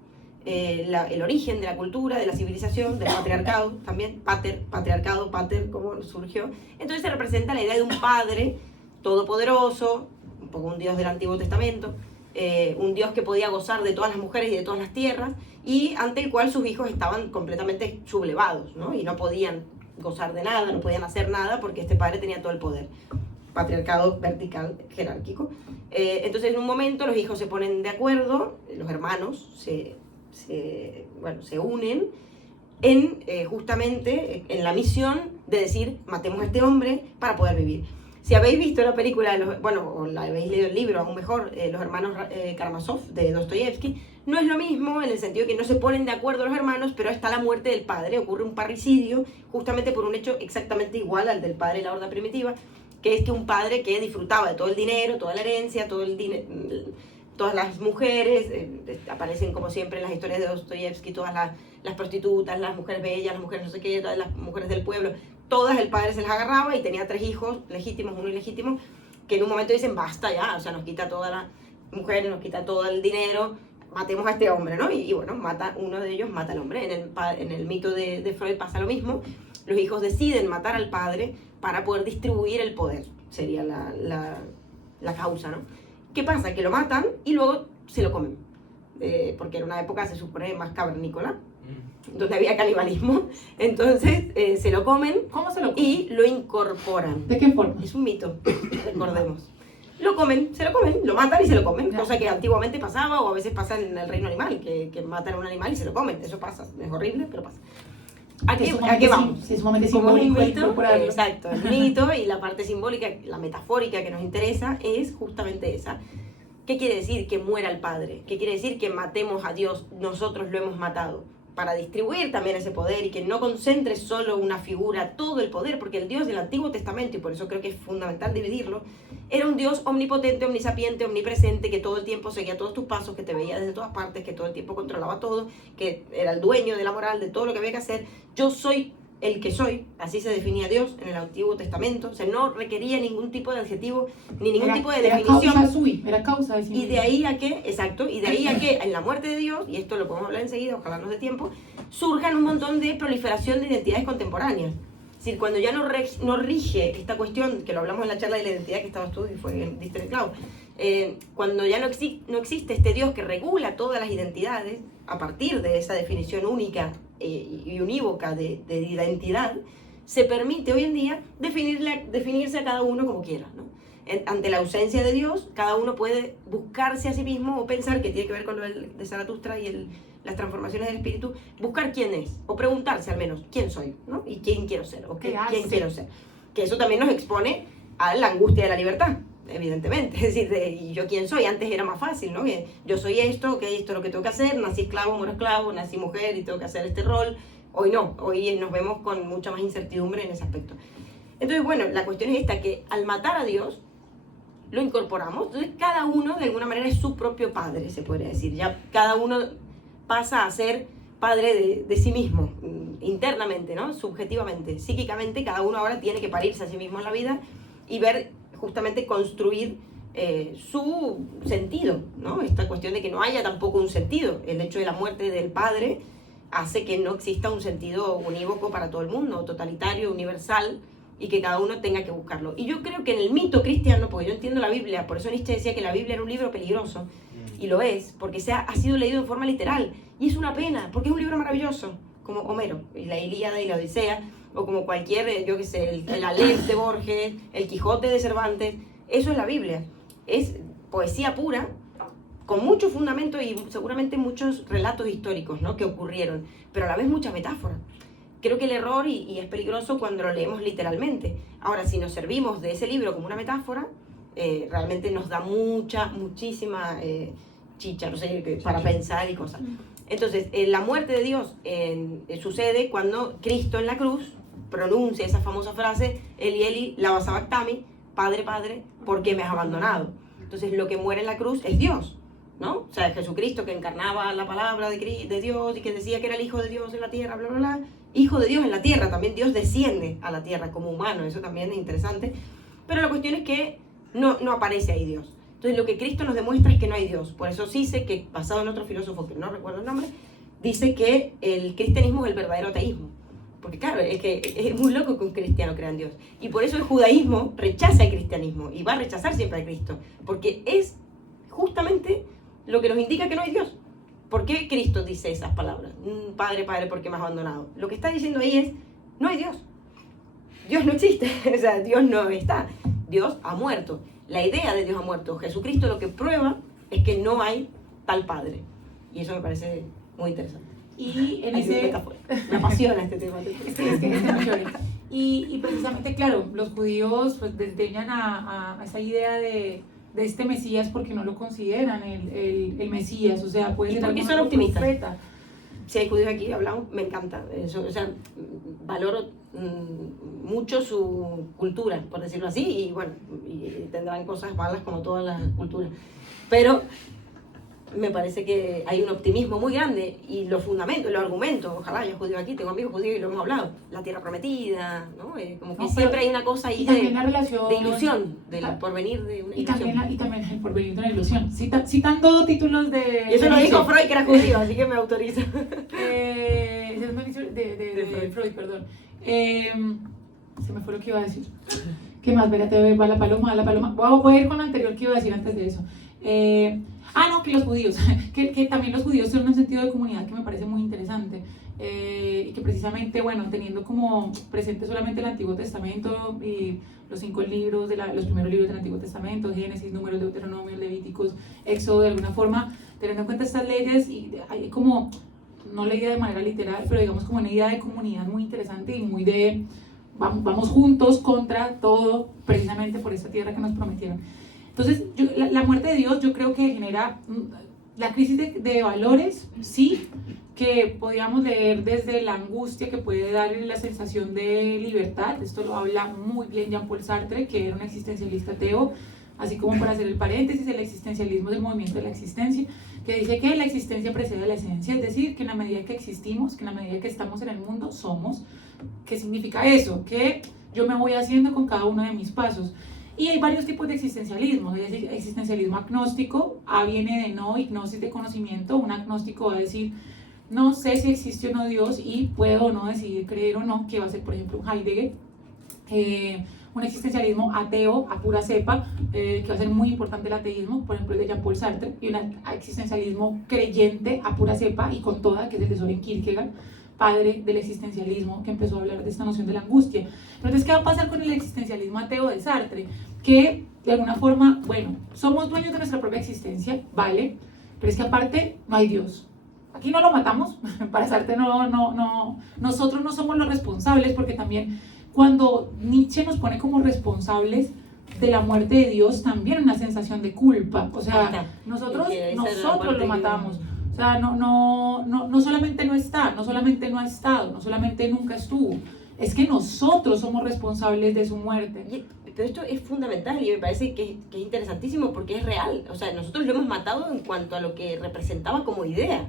el origen de la cultura, de la civilización, del patriarcado, también, patriarcado, cómo surgió. Entonces se representa la idea de un padre todopoderoso, un poco un dios del Antiguo Testamento, un dios que podía gozar de todas las mujeres y de todas las tierras, y ante el cual sus hijos estaban completamente sublevados, ¿no? Y no podían gozar de nada, no podían hacer nada porque este padre tenía todo el poder. Patriarcado vertical jerárquico. Entonces en un momento los hijos se ponen de acuerdo, los hermanos se unen en justamente en la misión de decir matemos a este hombre para poder vivir. Si habéis visto la película, o la habéis leído el libro, aún mejor, Los hermanos Karamazov de Dostoyevsky, no es lo mismo en el sentido que no se ponen de acuerdo los hermanos, pero está la muerte del padre, ocurre un parricidio justamente por un hecho exactamente igual al del padre de la horda primitiva, que es que un padre que disfrutaba de todo el dinero, toda la herencia, todas las mujeres, aparecen como siempre en las historias de Dostoyevsky, todas las prostitutas, las mujeres bellas, las mujeres no sé qué, todas las mujeres del pueblo, todas el padre se las agarraba y tenía 3 hijos legítimos, uno ilegítimo, que en un momento dicen basta ya, o sea, nos quita toda la mujer, nos quita todo el dinero, matemos a este hombre, ¿no? Y bueno, uno de ellos mata al hombre. En el mito de Freud pasa lo mismo, los hijos deciden matar al padre para poder distribuir el poder, sería la causa, ¿no? ¿Qué pasa? Que lo matan y luego se lo comen, porque era una época, se supone, más cavernícola, donde había canibalismo, entonces se lo comen. ¿Cómo se lo comen? Y lo incorporan. ¿De qué forma? Es un mito, recordemos. Lo comen, se lo comen, lo matan y se lo comen, cosa que antiguamente pasaba, o a veces pasa en el reino animal, que matan a un animal y se lo comen, eso pasa, es horrible, pero pasa. ¿A qué vamos? Es sumamente Como un simbólico mito, incorporarlo. exacto, el mito y la parte simbólica, la metafórica que nos interesa es justamente esa. ¿Qué quiere decir que muera el padre? ¿Qué quiere decir que matemos a Dios? Nosotros lo hemos matado. Para distribuir también ese poder y que no concentre solo una figura todo el poder, porque el Dios del Antiguo Testamento, y por eso creo que es fundamental dividirlo, era un Dios omnipotente, omnisapiente, omnipresente, que todo el tiempo seguía todos tus pasos, que te veía desde todas partes, que todo el tiempo controlaba todo, que era el dueño de la moral, de todo lo que había que hacer. Yo soy el que soy, así se definía Dios en el Antiguo Testamento, o sea, no requería ningún tipo de adjetivo, ni ningún tipo de definición. Era causa de sí mismo. Y de ahí a que, exacto, y de ahí a que en la muerte de Dios, y esto lo podemos hablar enseguida, ojalá nos dé tiempo, surjan un montón de proliferación de identidades contemporáneas. Es decir, cuando ya no rige esta cuestión, que lo hablamos en la charla de la identidad que estabas tú y fue en Diste el clavo, cuando ya no existe este Dios que regula todas las identidades, a partir de esa definición única y unívoca de identidad, se permite hoy en día definirse a cada uno como quiera, ¿no? Ante la ausencia de Dios, cada uno puede buscarse a sí mismo o pensar, que tiene que ver con lo de Zaratustra y las transformaciones del espíritu, buscar quién es, o preguntarse al menos, quién soy, ¿no? Y quién quiero ser, o quién quiero ser. Que eso también nos expone a la angustia de la libertad, evidentemente. Es decir, ¿y yo quién soy? Antes era más fácil, ¿no? Que yo soy esto, que esto es lo que tengo que hacer, nací esclavo, muero esclavo, nací mujer y tengo que hacer este rol. Hoy no, hoy nos vemos con mucha más incertidumbre en ese aspecto. Entonces, bueno, la cuestión es esta, que al matar a Dios, lo incorporamos, entonces cada uno de alguna manera es su propio padre, se podría decir. Ya cada uno pasa a ser padre de sí mismo, internamente, ¿no? Subjetivamente, psíquicamente, cada uno ahora tiene que parirse a sí mismo en la vida y ver, justamente construir su sentido, ¿no? Esta cuestión de que no haya tampoco un sentido. El hecho de la muerte del padre hace que no exista un sentido unívoco para todo el mundo, totalitario, universal, y que cada uno tenga que buscarlo. Y yo creo que en el mito cristiano, porque yo entiendo la Biblia, por eso Nietzsche decía que la Biblia era un libro peligroso, y lo es, porque ha sido leído en forma literal, y es una pena, porque es un libro maravilloso, como Homero, y la Ilíada y la Odisea, o como cualquier, yo qué sé, el Aleph de Borges, el Quijote de Cervantes. Eso es la Biblia, es poesía pura, con mucho fundamento y seguramente muchos relatos históricos, ¿no?, que ocurrieron, pero a la vez muchas metáforas. Creo que el error, y es peligroso cuando lo leemos literalmente. Ahora, si nos servimos de ese libro como una metáfora, realmente nos da muchísima chicha, no sé, para pensar y cosas. Entonces, la muerte de Dios sucede cuando Cristo en la cruz pronuncia esa famosa frase, Eli, Eli, lama sabactami, Padre, Padre, ¿por qué me has abandonado? Entonces, lo que muere en la cruz es Dios, ¿no? O sea, Jesucristo, que encarnaba la palabra de Dios y que decía que era el Hijo de Dios en la tierra, bla, bla, bla. Hijo de Dios en la tierra, también Dios desciende a la tierra como humano, eso también es interesante. Pero la cuestión es que no aparece ahí Dios. Entonces, lo que Cristo nos demuestra es que no hay Dios. Por eso sí sé que, basado en otro filósofo que no recuerdo el nombre, dice que el cristianismo es el verdadero ateísmo. Porque claro, es que es muy loco que un cristiano crea en Dios. Y por eso el judaísmo rechaza el cristianismo y va a rechazar siempre a Cristo. Porque es justamente lo que nos indica que no hay Dios. ¿Por qué Cristo dice esas palabras? Padre, Padre, ¿por qué me has abandonado? Lo que está diciendo ahí es, no hay Dios. Dios no existe, o sea, Dios no está, Dios ha muerto. La idea de Dios ha muerto. Jesucristo lo que prueba es que no hay tal Padre. Y eso me parece muy interesante. Y en ese... Me apasiona este tema. Es que es muy chévere. Y precisamente, claro, los judíos pues desdeñan a esa idea de este Mesías porque no lo consideran el Mesías, o sea, puede ser porque algún son otro optimistas. profeta. Si hay judíos aquí, hablamos, me encanta. Eso, o sea, valoro mucho su cultura, por decirlo así, y bueno, y tendrán cosas malas como todas las culturas. Pero me parece que hay un optimismo muy grande y los fundamentos, los argumentos, ojalá haya judíos aquí, tengo amigos judíos y lo hemos hablado, la tierra prometida, ¿no? Como que siempre hay una cosa ahí de ilusión, del porvenir de una ilusión. Y también el porvenir de una ilusión, citando títulos de... Y eso lo dijo Freud, que era judío, así que me autoriza. de Freud, perdón. Se me fue lo que iba a decir. ¿Qué más? Espérate, va la paloma. Voy a ir con lo anterior que iba a decir antes de eso. No, que los judíos, que también los judíos tienen un sentido de comunidad que me parece muy interesante, y que precisamente, bueno, teniendo como presente solamente el Antiguo Testamento y los 5 libros, los primeros libros del Antiguo Testamento, Génesis, Números, Deuteronomio, Levíticos, Éxodo, de alguna forma, teniendo en cuenta estas leyes, y hay como, no la idea de manera literal, pero digamos como una idea de comunidad muy interesante y muy de, vamos juntos contra todo, precisamente por esta tierra que nos prometieron. Entonces, la muerte de Dios yo creo que genera la crisis de valores, sí, que podríamos leer desde la angustia que puede darle la sensación de libertad. Esto lo habla muy bien Jean-Paul Sartre, que era un existencialista ateo, así como para hacer el paréntesis, el existencialismo es el movimiento de la existencia, que dice que la existencia precede a la esencia, es decir, que en la medida que existimos, que en la medida que estamos en el mundo, somos. ¿Qué significa eso? Que yo me voy haciendo con cada uno de mis pasos. Y hay varios tipos de existencialismo. Hay existencialismo agnóstico, A viene de no, gnosis de conocimiento. Un agnóstico va a decir, no sé si existe o no Dios y puedo o no decidir creer o no, que va a ser por ejemplo un Heidegger. Un existencialismo ateo a pura cepa, que va a ser muy importante el ateísmo, por ejemplo el de Jean-Paul Sartre, y un existencialismo creyente a pura cepa y con toda, que es el de Soren Kierkegaard, padre del existencialismo, que empezó a hablar de esta noción de la angustia. Entonces, ¿qué va a pasar con el existencialismo ateo de Sartre? Que de alguna forma, bueno, somos dueños de nuestra propia existencia, vale, pero es que aparte no hay Dios. Aquí no lo matamos, para Sartre nosotros no somos los responsables, porque también cuando Nietzsche nos pone como responsables de la muerte de Dios, también una sensación de culpa, o sea, nosotros lo matamos. O sea, no solamente no está, no solamente no ha estado, no solamente nunca estuvo, es que nosotros somos responsables de su muerte. Pero esto es fundamental y me parece que es interesantísimo porque es real. O sea, nosotros lo hemos matado en cuanto a lo que representaba como idea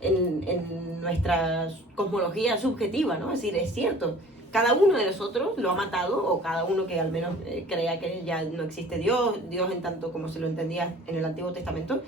en nuestra cosmología subjetiva, ¿no? Es decir, es cierto, cada uno de nosotros lo ha matado, o cada uno que al menos crea que ya no existe Dios en tanto como se lo entendía en el Antiguo Testamento,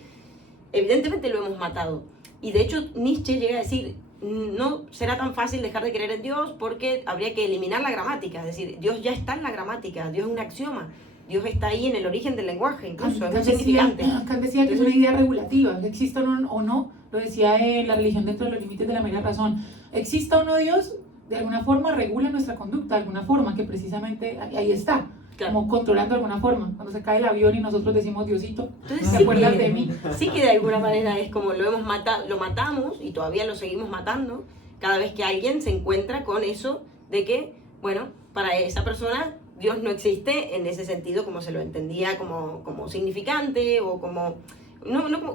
evidentemente lo hemos matado. Y de hecho Nietzsche llega a decir, no será tan fácil dejar de creer en Dios porque habría que eliminar la gramática. Es decir, Dios ya está en la gramática, Dios es un axioma, Dios está ahí en el origen del lenguaje, incluso es un significante. Kant decía que es una idea regulativa, que exista o no, lo decía la religión dentro de los límites de la mera razón. Exista o no Dios, de alguna forma regula nuestra conducta, de alguna forma, que precisamente ahí está. Claro. Como controlando de alguna forma, cuando se cae el avión y nosotros decimos Diosito, entonces, ¿te acuerdas de mí? Sí, que de alguna manera es como lo hemos matado, lo matamos y todavía lo seguimos matando cada vez que alguien se encuentra con eso de que, bueno, para esa persona Dios no existe en ese sentido como se lo entendía como significante o como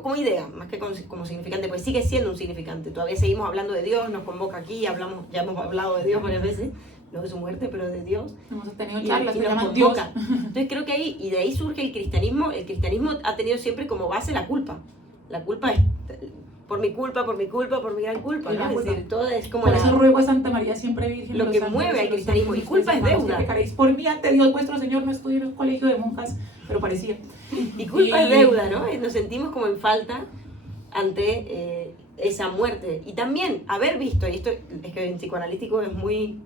como idea, más que como significante, pues sigue siendo un significante. Todavía seguimos hablando de Dios, nos convoca aquí, ya hemos hablado de Dios varias veces, no de su muerte, pero de Dios. Hemos tenido charlas, y nos convoca. Entonces creo que ahí, y de ahí surge el cristianismo. El cristianismo ha tenido siempre como base la culpa. La culpa es por mi culpa, por mi gran culpa, ¿no? Es decir, todo es como por eso ruego a Santa María siempre Virgen. Lo que mueve al cristianismo, y culpa es deuda. Pecaréis por mí ante Dios vuestro Señor. No estudié en un colegio de monjas, pero parecía. Y culpa es deuda, ¿no? Nos sentimos como en falta ante esa muerte. Y también haber visto, y esto es que en psicoanalítico es muy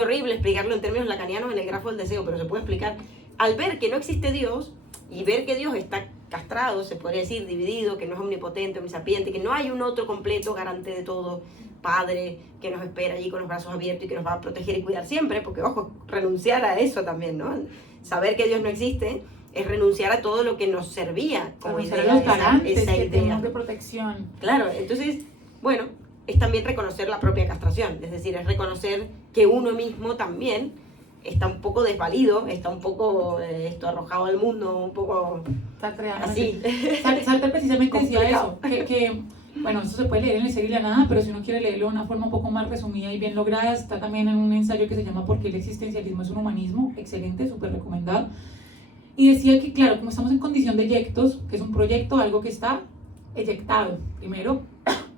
horrible explicarlo en términos lacanianos en el grafo del deseo, pero se puede explicar. Al ver que no existe Dios y ver que Dios está castrado, se podría decir, dividido, que no es omnipotente, omnisapiente, que no hay un otro completo garante de todo, Padre, que nos espera allí con los brazos abiertos y que nos va a proteger y cuidar siempre, porque ojo, renunciar a eso también, ¿no? Saber que Dios no existe es renunciar a todo lo que nos servía como idea, los garantes esa que idea tenemos de protección. Claro, entonces, bueno, es también reconocer la propia castración, es decir, es reconocer que uno mismo también está un poco desvalido, está un poco arrojado al mundo, un poco así. Sartre precisamente decía eso, que bueno, esto se puede leer en el Ser y la Nada, pero si uno quiere leerlo de una forma un poco más resumida y bien lograda, está también en un ensayo que se llama ¿Por qué el existencialismo es un humanismo? Excelente, súper recomendado. Y decía que, claro, como estamos en condición de eyectos, que es un proyecto, algo que está eyectado, primero,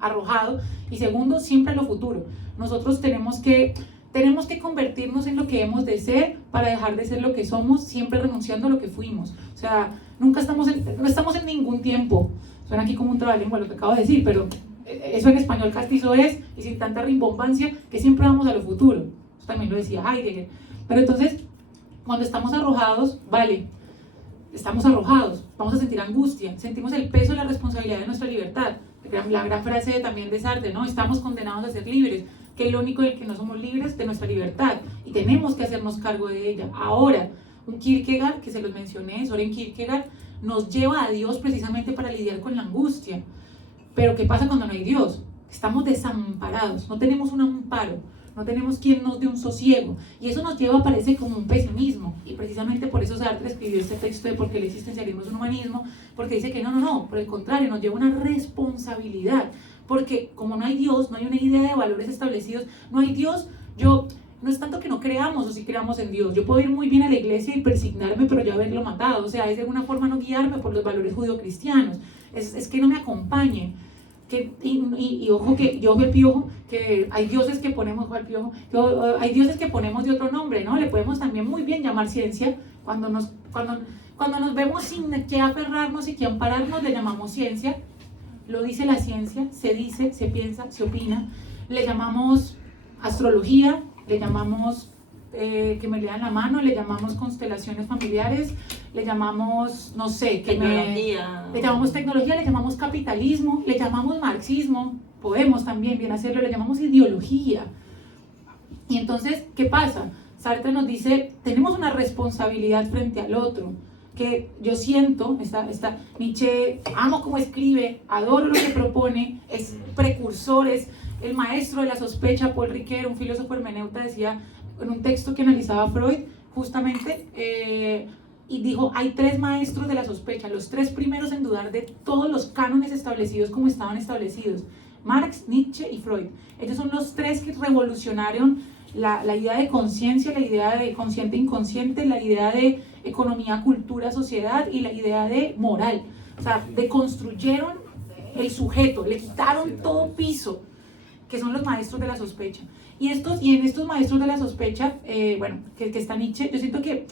arrojado, y segundo, siempre a lo futuro. Nosotros tenemos que convertirnos en lo que hemos de ser para dejar de ser lo que somos, siempre renunciando a lo que fuimos. O sea, no estamos en ningún tiempo. Suena aquí como un trabalengua lo que acabo de decir, pero eso en español castizo es, y sin tanta rimbombancia, que siempre vamos a lo futuro. Eso también lo decía Heidegger. Pero entonces, cuando estamos arrojados, vale, estamos arrojados, vamos a sentir angustia, sentimos el peso de la responsabilidad de nuestra libertad. La gran frase también de Sartre, ¿no? Estamos condenados a ser libres, que es lo único del que no somos libres de nuestra libertad, y tenemos que hacernos cargo de ella. Ahora, un Kierkegaard, que se los mencioné, Soren Kierkegaard, nos lleva a Dios precisamente para lidiar con la angustia. Pero ¿qué pasa cuando no hay Dios? Estamos desamparados, no tenemos un amparo, no tenemos quien nos dé un sosiego, y eso nos lleva, parece, como un pesimismo, y precisamente por eso Sartre escribió este texto de por qué el existencialismo es un humanismo, porque dice que no, por el contrario, nos lleva una responsabilidad, porque como no hay Dios, no hay una idea de valores establecidos, no hay Dios, no es tanto que no creamos o si creamos en Dios, yo puedo ir muy bien a la iglesia y persignarme, pero ya haberlo matado, o sea, es de alguna forma no guiarme por los valores judio-cristianos, es que no me acompañen. Y ojo que yo me piojo que hay dioses que ponemos hay dioses que ponemos de otro nombre, ¿no? Le podemos también muy bien llamar ciencia cuando nos vemos sin que aferrarnos y que ampararnos, le llamamos ciencia. Lo dice la ciencia, se dice, se piensa, se opina. Le llamamos astrología, le llamamos que me lean la mano, le llamamos constelaciones familiares, le llamamos, no sé, le llamamos tecnología, le llamamos capitalismo, le llamamos marxismo, podemos también bien hacerlo, le llamamos ideología. Y entonces, ¿qué pasa? Sartre nos dice, tenemos una responsabilidad frente al otro, que yo siento, Nietzsche, amo cómo escribe, adoro lo que propone, es precursor, es el maestro de la sospecha. Paul Ricoeur, un filósofo hermeneuta, decía en un texto que analizaba Freud, justamente, y dijo, hay 3 maestros de la sospecha, los 3 primeros en dudar de todos los cánones establecidos como estaban establecidos, Marx, Nietzsche y Freud. Ellos son los 3 que revolucionaron la idea de conciencia, la idea de consciente-inconsciente, la idea de economía, cultura, sociedad y la idea de moral. O sea, deconstruyeron el sujeto, le quitaron todo piso, que son los maestros de la sospecha. Y en estos maestros de la sospecha, que está Nietzsche, yo siento que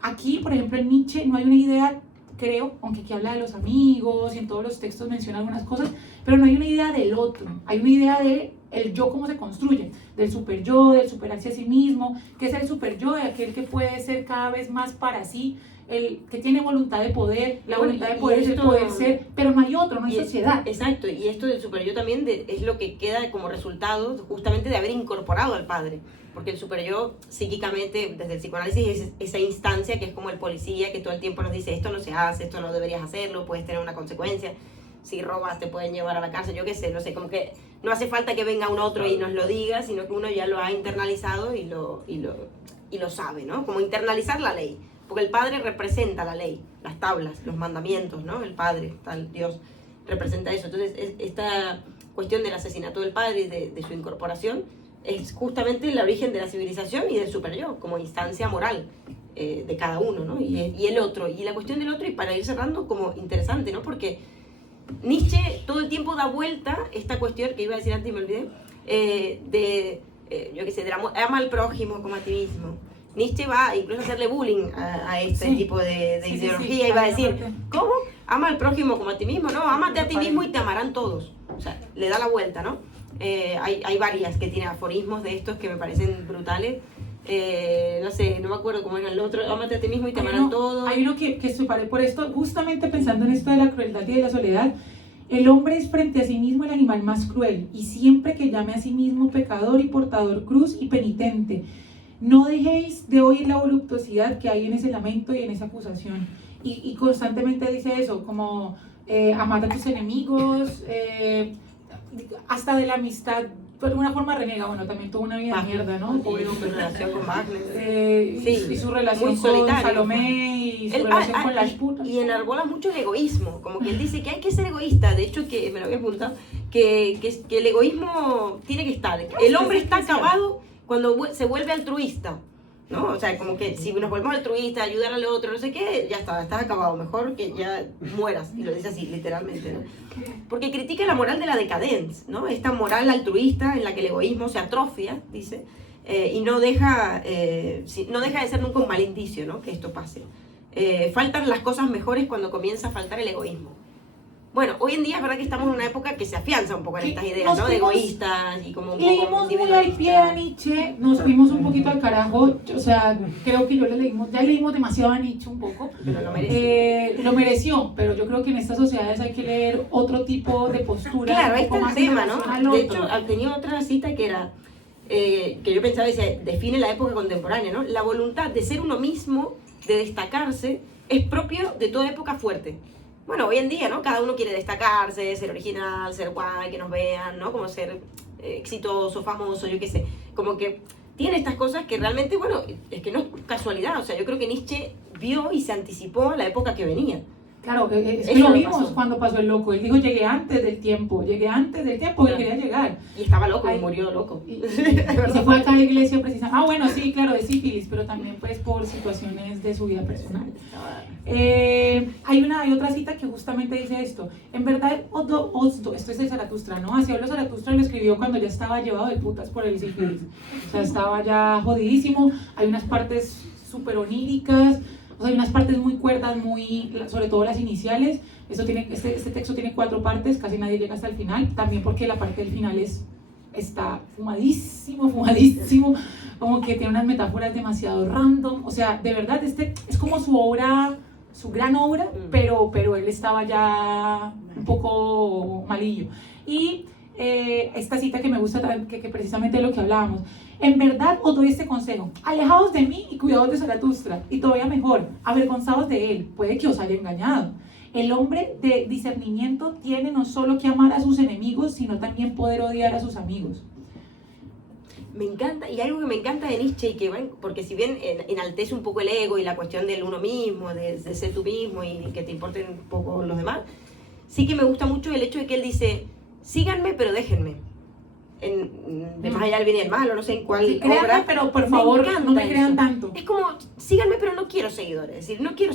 aquí, por ejemplo, en Nietzsche no hay una idea, creo, aunque aquí habla de los amigos y en todos los textos menciona algunas cosas, pero no hay una idea del otro, hay una idea de el yo cómo se construye, del super yo, del superarse a sí mismo, que es el super yo, de aquel que puede ser cada vez más para sí, el que tiene voluntad de poder, la voluntad de poder es el poder ser, pero no hay otro, no hay sociedad. Exacto, y esto del super yo también es lo que queda como resultado justamente de haber incorporado al padre, porque el super yo psíquicamente, desde el psicoanálisis, es esa instancia que es como el policía que todo el tiempo nos dice esto no se hace, esto no deberías hacerlo, puedes tener una consecuencia, si robas te pueden llevar a la cárcel, yo qué sé, no sé, como que no hace falta que venga un otro y nos lo diga, sino que uno ya lo ha internalizado y lo sabe, ¿no? Como internalizar la ley. Porque el Padre representa la ley, las tablas, los mandamientos, ¿no? El Padre, tal Dios, representa eso. Entonces, esta cuestión del asesinato del Padre y de su incorporación es justamente el origen de la civilización y del super-yo, como instancia moral de cada uno, ¿no? Y el otro, y la cuestión del otro, y para ir cerrando, como interesante, ¿no? Porque Nietzsche todo el tiempo da vuelta esta cuestión, que iba a decir antes y me olvidé, yo qué sé, ama al prójimo como a ti mismo. Nietzsche va incluso a hacerle bullying a este tipo de ideología y va a decir, ¿cómo? Ama al prójimo como a ti mismo, ¿no? Ámate a ti mismo y te amarán todos. O sea, le da la vuelta, ¿no? Hay varias que tienen aforismos de estos que me parecen brutales. no sé, no me acuerdo cómo era el otro, ámate a ti mismo y te amarán todo. Hay uno que separé por esto, justamente pensando en esto de la crueldad y de la soledad. El hombre es frente a sí mismo el animal más cruel, y siempre que llame a sí mismo pecador y portador cruz y penitente. No dejéis de oír la voluptuosidad que hay en ese lamento y en esa acusación. Y constantemente dice eso, como amad a tus enemigos, hasta de la amistad, de alguna forma renega. Bueno, también tuvo una vida de mierda, ¿no? Pobre hombre, su relación con Wagner. Sí, y su relación con Salomé y su relación con las putas. Y enarbola mucho el egoísmo, como que él dice que hay que ser egoísta. De hecho, que me lo había apuntado, que el egoísmo tiene que estar. El hombre está acabado cuando se vuelve altruista, ¿no? O sea, como que si nos volvemos altruistas, ayudar al otro, no sé qué, ya está, estás acabado, mejor que ya mueras, y lo dice así, literalmente, ¿no? Porque critica la moral de la decadencia, ¿no? Esta moral altruista en la que el egoísmo se atrofia, dice, y no deja de ser nunca un mal indicio, ¿no? Que esto pase. Faltan las cosas mejores cuando comienza a faltar el egoísmo. Bueno, hoy en día es verdad que estamos en una época que se afianza un poco en estas ideas, ¿no? De egoístas y como un poco leímos muy al pie a Nietzsche, nos fuimos un poquito al carajo, o sea, creo que ya leímos demasiado a Nietzsche un poco. Pero lo mereció. Lo mereció, pero yo creo que en estas sociedades hay que leer otro tipo de postura. Claro, ahí está el tema, ¿no? De hecho, tenía otra cita que era, que yo pensaba, decía, define la época contemporánea, ¿no? La voluntad de ser uno mismo, de destacarse, es propio de toda época fuerte. Bueno, hoy en día, ¿no? Cada uno quiere destacarse, ser original, ser guay, que nos vean, ¿no? Como ser exitoso, famoso, yo qué sé. Como que tiene estas cosas que realmente, bueno, es que no es casualidad. O sea, yo creo que Nietzsche vio y se anticipó a la época que venía. Claro, es que lo vimos cuando pasó el loco. Él dijo, llegué antes del tiempo que quería llegar. Y estaba loco, y murió loco. Y se fue a cada iglesia precisamente. Bueno, sí, claro, de sífilis, pero también pues por situaciones de su vida personal. Hay otra cita que justamente dice esto. En verdad, esto es de Zaratustra, ¿no? Así habló Zaratustra, lo escribió cuando ya estaba llevado de putas por el sífilis. O sea, estaba ya jodidísimo. Hay unas partes súper oníricas. O sea, hay unas partes muy cuerdas, sobre todo las iniciales. Este texto tiene 4 partes, casi nadie llega hasta el final, también porque la parte del final está fumadísimo, como que tiene unas metáforas demasiado random. O sea, de verdad, es como su gran obra, pero él estaba ya un poco malillo. Y esta cita que me gusta, que precisamente de lo que hablábamos. En verdad os doy este consejo: alejaos de mí y cuidaos de Zaratustra, y todavía mejor, avergonzaos de él, puede que os haya engañado. El hombre de discernimiento tiene no solo que amar a sus enemigos, sino también poder odiar a sus amigos. Me encanta, y algo que me encanta de Nietzsche, y que, bueno, porque si bien enaltece un poco el ego y la cuestión del uno mismo, de ser tú mismo y que te importen un poco los demás, sí que me gusta mucho el hecho de que él dice, síganme pero déjenme. De más allá del bien y el mal, o no sé en cuál obra, pero por favor no me crean tanto. Es como, síganme pero no quiero seguidores, es decir, no quiero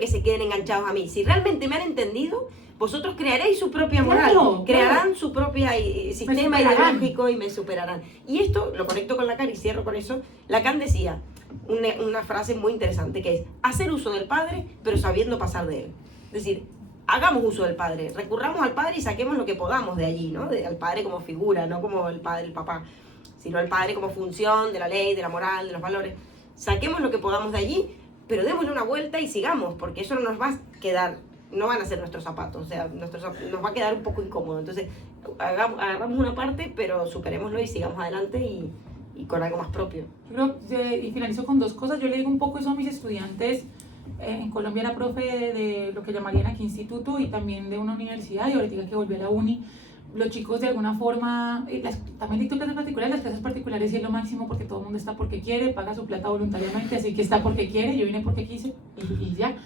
que se queden enganchados a mí. Si realmente me han entendido, vosotros crearéis su propia moral, crearán su propio sistema ideológico y me superarán. Y esto lo conecto con Lacan y cierro con eso. Lacan decía una frase muy interesante que es, hacer uso del Padre pero sabiendo pasar de él. Es decir, hagamos uso del Padre, recurramos al Padre y saquemos lo que podamos de allí, ¿no? Al Padre como figura, no como el Padre, el papá, sino al Padre como función de la ley, de la moral, de los valores. Saquemos lo que podamos de allí, pero démosle una vuelta y sigamos, porque eso no nos va a quedar, no van a ser nuestros zapatos, o sea, nos va a quedar un poco incómodo. Entonces, agarramos una parte, pero superémoslo y sigamos adelante y con algo más propio. Yo creo, y finalizo con 2 cosas. Yo le digo un poco eso a mis estudiantes. En Colombia era profe de lo que llamarían aquí instituto y también de una universidad, y ahorita que volví a la uni, los chicos de alguna forma, también dicto clases particulares, las clases particulares sí es lo máximo porque todo el mundo está porque quiere, paga su plata voluntariamente, así que está porque quiere, yo vine porque quise y ya.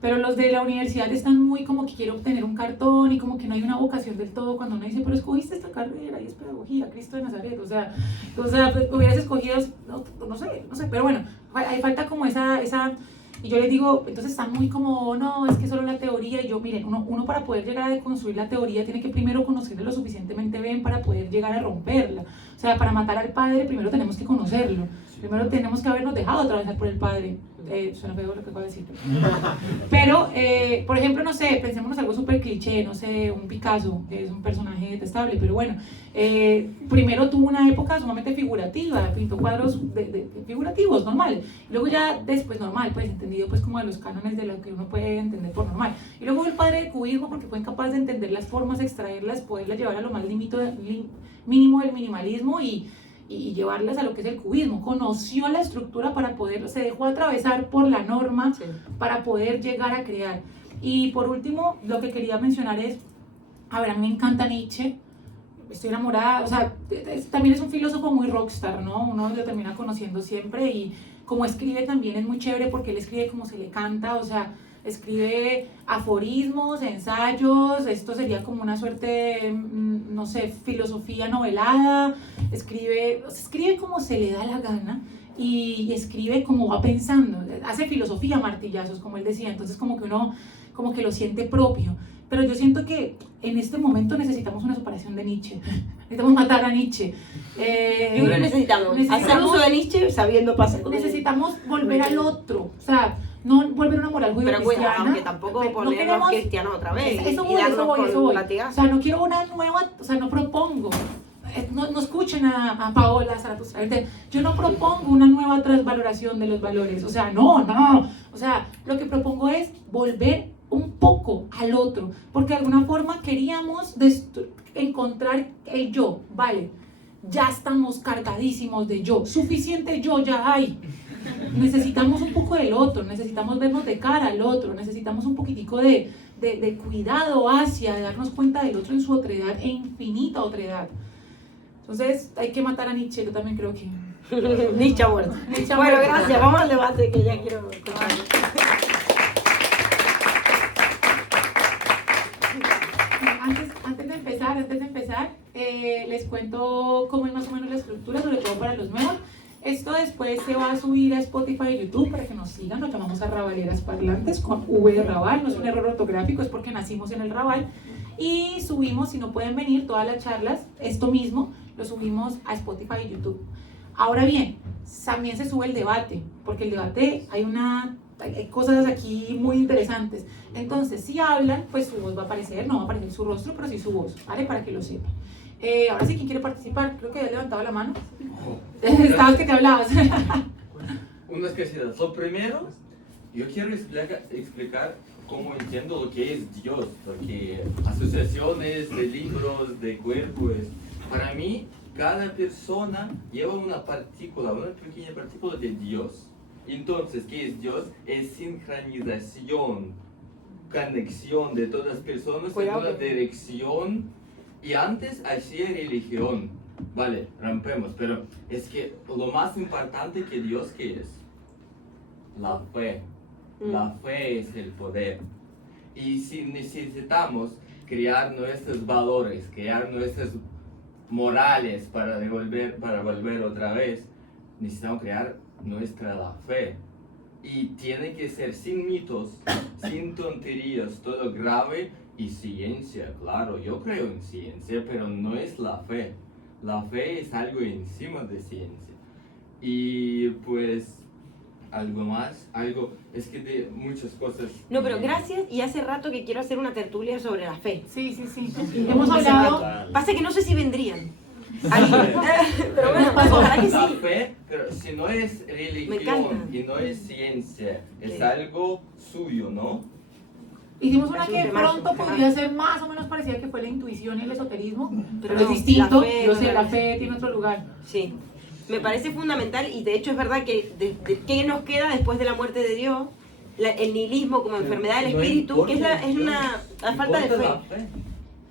Pero los de la universidad están muy como que quiero obtener un cartón y como que no hay una vocación del todo cuando uno dice, pero escogiste esta carrera y es pedagogía, Cristo de Nazaret, o sea pues, hubieras escogido, no sé, pero bueno, hay falta como esa. Y yo les digo, entonces están muy como, no, es que solo la teoría. Y yo, miren, uno para poder llegar a deconstruir la teoría tiene que primero conocerla lo suficientemente bien para poder llegar a romperla. O sea, para matar al padre primero tenemos que conocerlo. Primero tenemos que habernos dejado atravesar por el padre. Suena feo lo que acabo de decir. Pero, por ejemplo, no sé, pensémonos algo súper cliché no sé, un Picasso, que es un personaje detestable, pero bueno, primero tuvo una época sumamente figurativa, pintó cuadros figurativos, normal, y luego ya después normal, pues entendido pues como de los cánones de lo que uno puede entender por normal, y luego el padre del cubismo porque fue incapaz de entender las formas, extraerlas, poderlas llevar a lo más mínimo del minimalismo y llevarlas a lo que es el cubismo. Conoció la estructura para poder, se dejó atravesar por la norma para poder llegar a crear. Y por último, lo que quería mencionar es, a ver, a mí me encanta Nietzsche, estoy enamorada, o sea, también es un filósofo muy rockstar, ¿no? Uno lo termina conociendo siempre y como escribe también es muy chévere porque él escribe como se le canta, o sea, escribe aforismos, ensayos, esto sería como una suerte, no sé, filosofía novelada, escribe como se le da la gana y escribe como va pensando, hace filosofía a martillazos, como él decía, entonces como que uno como que lo siente propio. Pero yo siento que en este momento necesitamos una separación de Nietzsche. Necesitamos matar a Nietzsche. Yo creo que necesitamos hacer uso de Nietzsche sabiendo pasar. Necesitamos volver al otro. O sea, no volver a una moral judío-cristiana. Pero aunque tampoco ponernos cristianos otra vez. Eso voy. O sea, no quiero una nueva, o sea, no propongo. No escuchen a Paola Zaratustra. Yo no propongo una nueva transvaloración de los valores. O sea, no. O sea, lo que propongo es volver un poco al otro, porque de alguna forma queríamos encontrar el yo, vale, ya estamos cargadísimos de yo, suficiente yo ya hay, necesitamos un poco del otro, necesitamos vernos de cara al otro, necesitamos un poquitico de cuidado hacia, de darnos cuenta del otro en su otredad e infinita otredad. Entonces hay que matar a Nietzsche, yo también creo que... Nietzsche ha muerto. Bueno, gracias, vamos al debate que ya quiero escuchar. Antes de empezar, les cuento cómo es más o menos la estructura, sobre todo para los nuevos. Esto después se va a subir a Spotify y YouTube para que nos sigan. Nos llamamos Arrabaleras Parlantes con V de Raval. No es un error ortográfico, es porque nacimos en el Raval. Y subimos, si no pueden venir, todas las charlas, esto mismo, lo subimos a Spotify y YouTube. Ahora bien, también se sube el debate, porque el debate hay cosas aquí muy interesantes. Entonces, si hablan, pues su voz va a aparecer, no va a aparecer su rostro, pero sí su voz, ¿vale? Para que lo sepan. Ahora sí, ¿quién quiere participar? Creo que había levantado la mano. Estabas que te hablabas. Unas cositas. Lo primero, yo quiero explicar cómo entiendo lo que es Dios, porque asociaciones de libros, de cuerpos, para mí, cada persona lleva una pequeña partícula de Dios. Entonces, ¿qué es Dios? Es sincronización, conexión de todas las personas en una dirección. Y antes hacía religión. Vale, rompemos, pero es que lo más importante que Dios, ¿qué es? La fe. La fe es el poder. Y si necesitamos crear nuestros valores, crear nuestras morales para volver otra vez, necesitamos crear la fe. Y tiene que ser sin mitos, sin tonterías, todo grave y ciencia. Claro, yo creo en ciencia, pero no es la fe. La fe es algo encima de ciencia. Y pues algo más, es que de muchas cosas. No, pero gracias, y hace rato que quiero hacer una tertulia sobre la fe. Sí. Hemos hablado. Pasa que no sé si vendrían. Pero bueno, ojalá que sí. La fe, pero si no es religión y no es ciencia, es algo suyo, ¿no? Hicimos una que pronto podría ser más o menos parecida, que fue la intuición y el esoterismo, pero no, es distinto. Fe, yo sé, la fe tiene otro lugar. Sí, me parece fundamental, y de hecho es verdad que ¿qué nos queda después de la muerte de Dios? El nihilismo como enfermedad del espíritu, que es la falta de fe.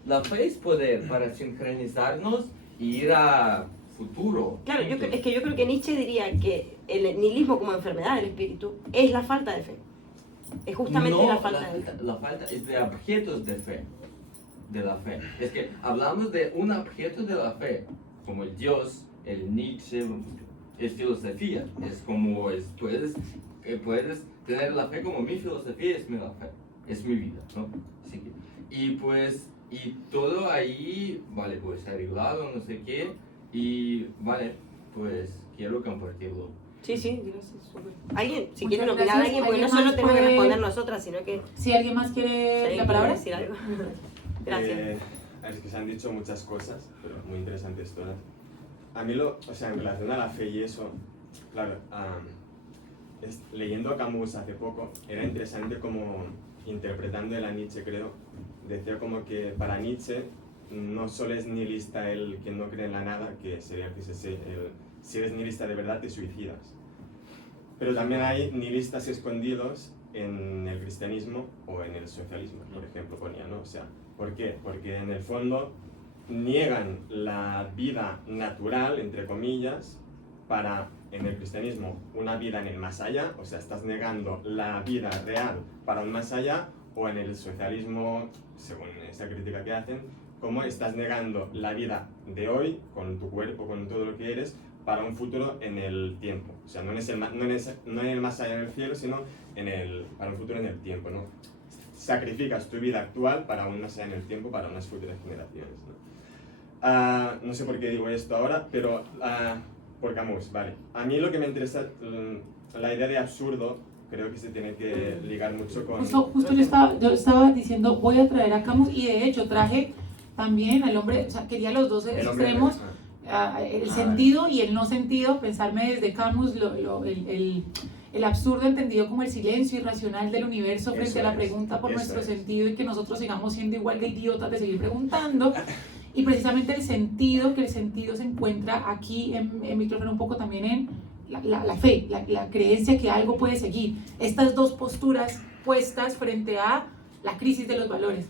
La fe es poder para sincronizarnos y ir a futuro. Claro, yo creo que Nietzsche diría que el nihilismo como enfermedad del espíritu es la falta de fe. Es justamente la falta de fe. La falta es de objetos de fe. De la fe. Es que hablamos de un objeto de la fe, como el Dios, el Nietzsche, es filosofía. Es como puedes tener la fe como mi filosofía, es mi fe, es mi vida, ¿no? Así que, y todo ahí, vale, pues arreglado, no sé qué, y vale, pues quiero compartirlo. Sí, sí, gracias. Súper. Alguien, si Muchas quieren opinar gracias. alguien, porque no ¿Alguien solo más tenemos que puede- responder nosotras, sino que Si alguien más quiere alguien la palabra. quiere decir algo. Gracias. Es que se han dicho muchas cosas, pero muy interesantes todas. A mí, o sea, en relación a la fe y eso, claro, leyendo a Camus hace poco, era interesante como interpretando a Nietzsche, creo, decía como que para Nietzsche no solo es nihilista el que no cree en la nada, que sería que si eres nihilista de verdad te suicidas. Pero también hay nihilistas escondidos en el cristianismo o en el socialismo, por ejemplo, ponía, ¿no? O sea, ¿por qué? Porque en el fondo niegan la vida natural, entre comillas, para, en el cristianismo, una vida en el más allá, o sea, estás negando la vida real para un más allá, o en el socialismo, según esa crítica que hacen, como estás negando la vida de hoy, con tu cuerpo, con todo lo que eres, para un futuro en el tiempo. O sea, no en el más allá en el cielo, sino para un futuro en el tiempo, ¿no? Sacrificas tu vida actual para un más allá en el tiempo, para unas futuras generaciones, ¿no? No sé por qué digo esto ahora, pero por Camus, vale. A mí lo que me interesa, la idea de absurdo, creo que se tiene que ligar mucho con... Justo yo estaba diciendo, voy a traer a Camus, y de hecho traje también al hombre, o sea, quería los dos extremos, el sentido y el no sentido, pensarme desde Camus, el absurdo entendido como el silencio irracional del universo frente a la pregunta por nuestro sentido, y que nosotros sigamos siendo igual de idiotas de seguir preguntando. Y precisamente el sentido se encuentra aquí en Víctor, un poco también en la fe, la creencia que algo puede seguir. Estas dos posturas puestas frente a la crisis de los valores.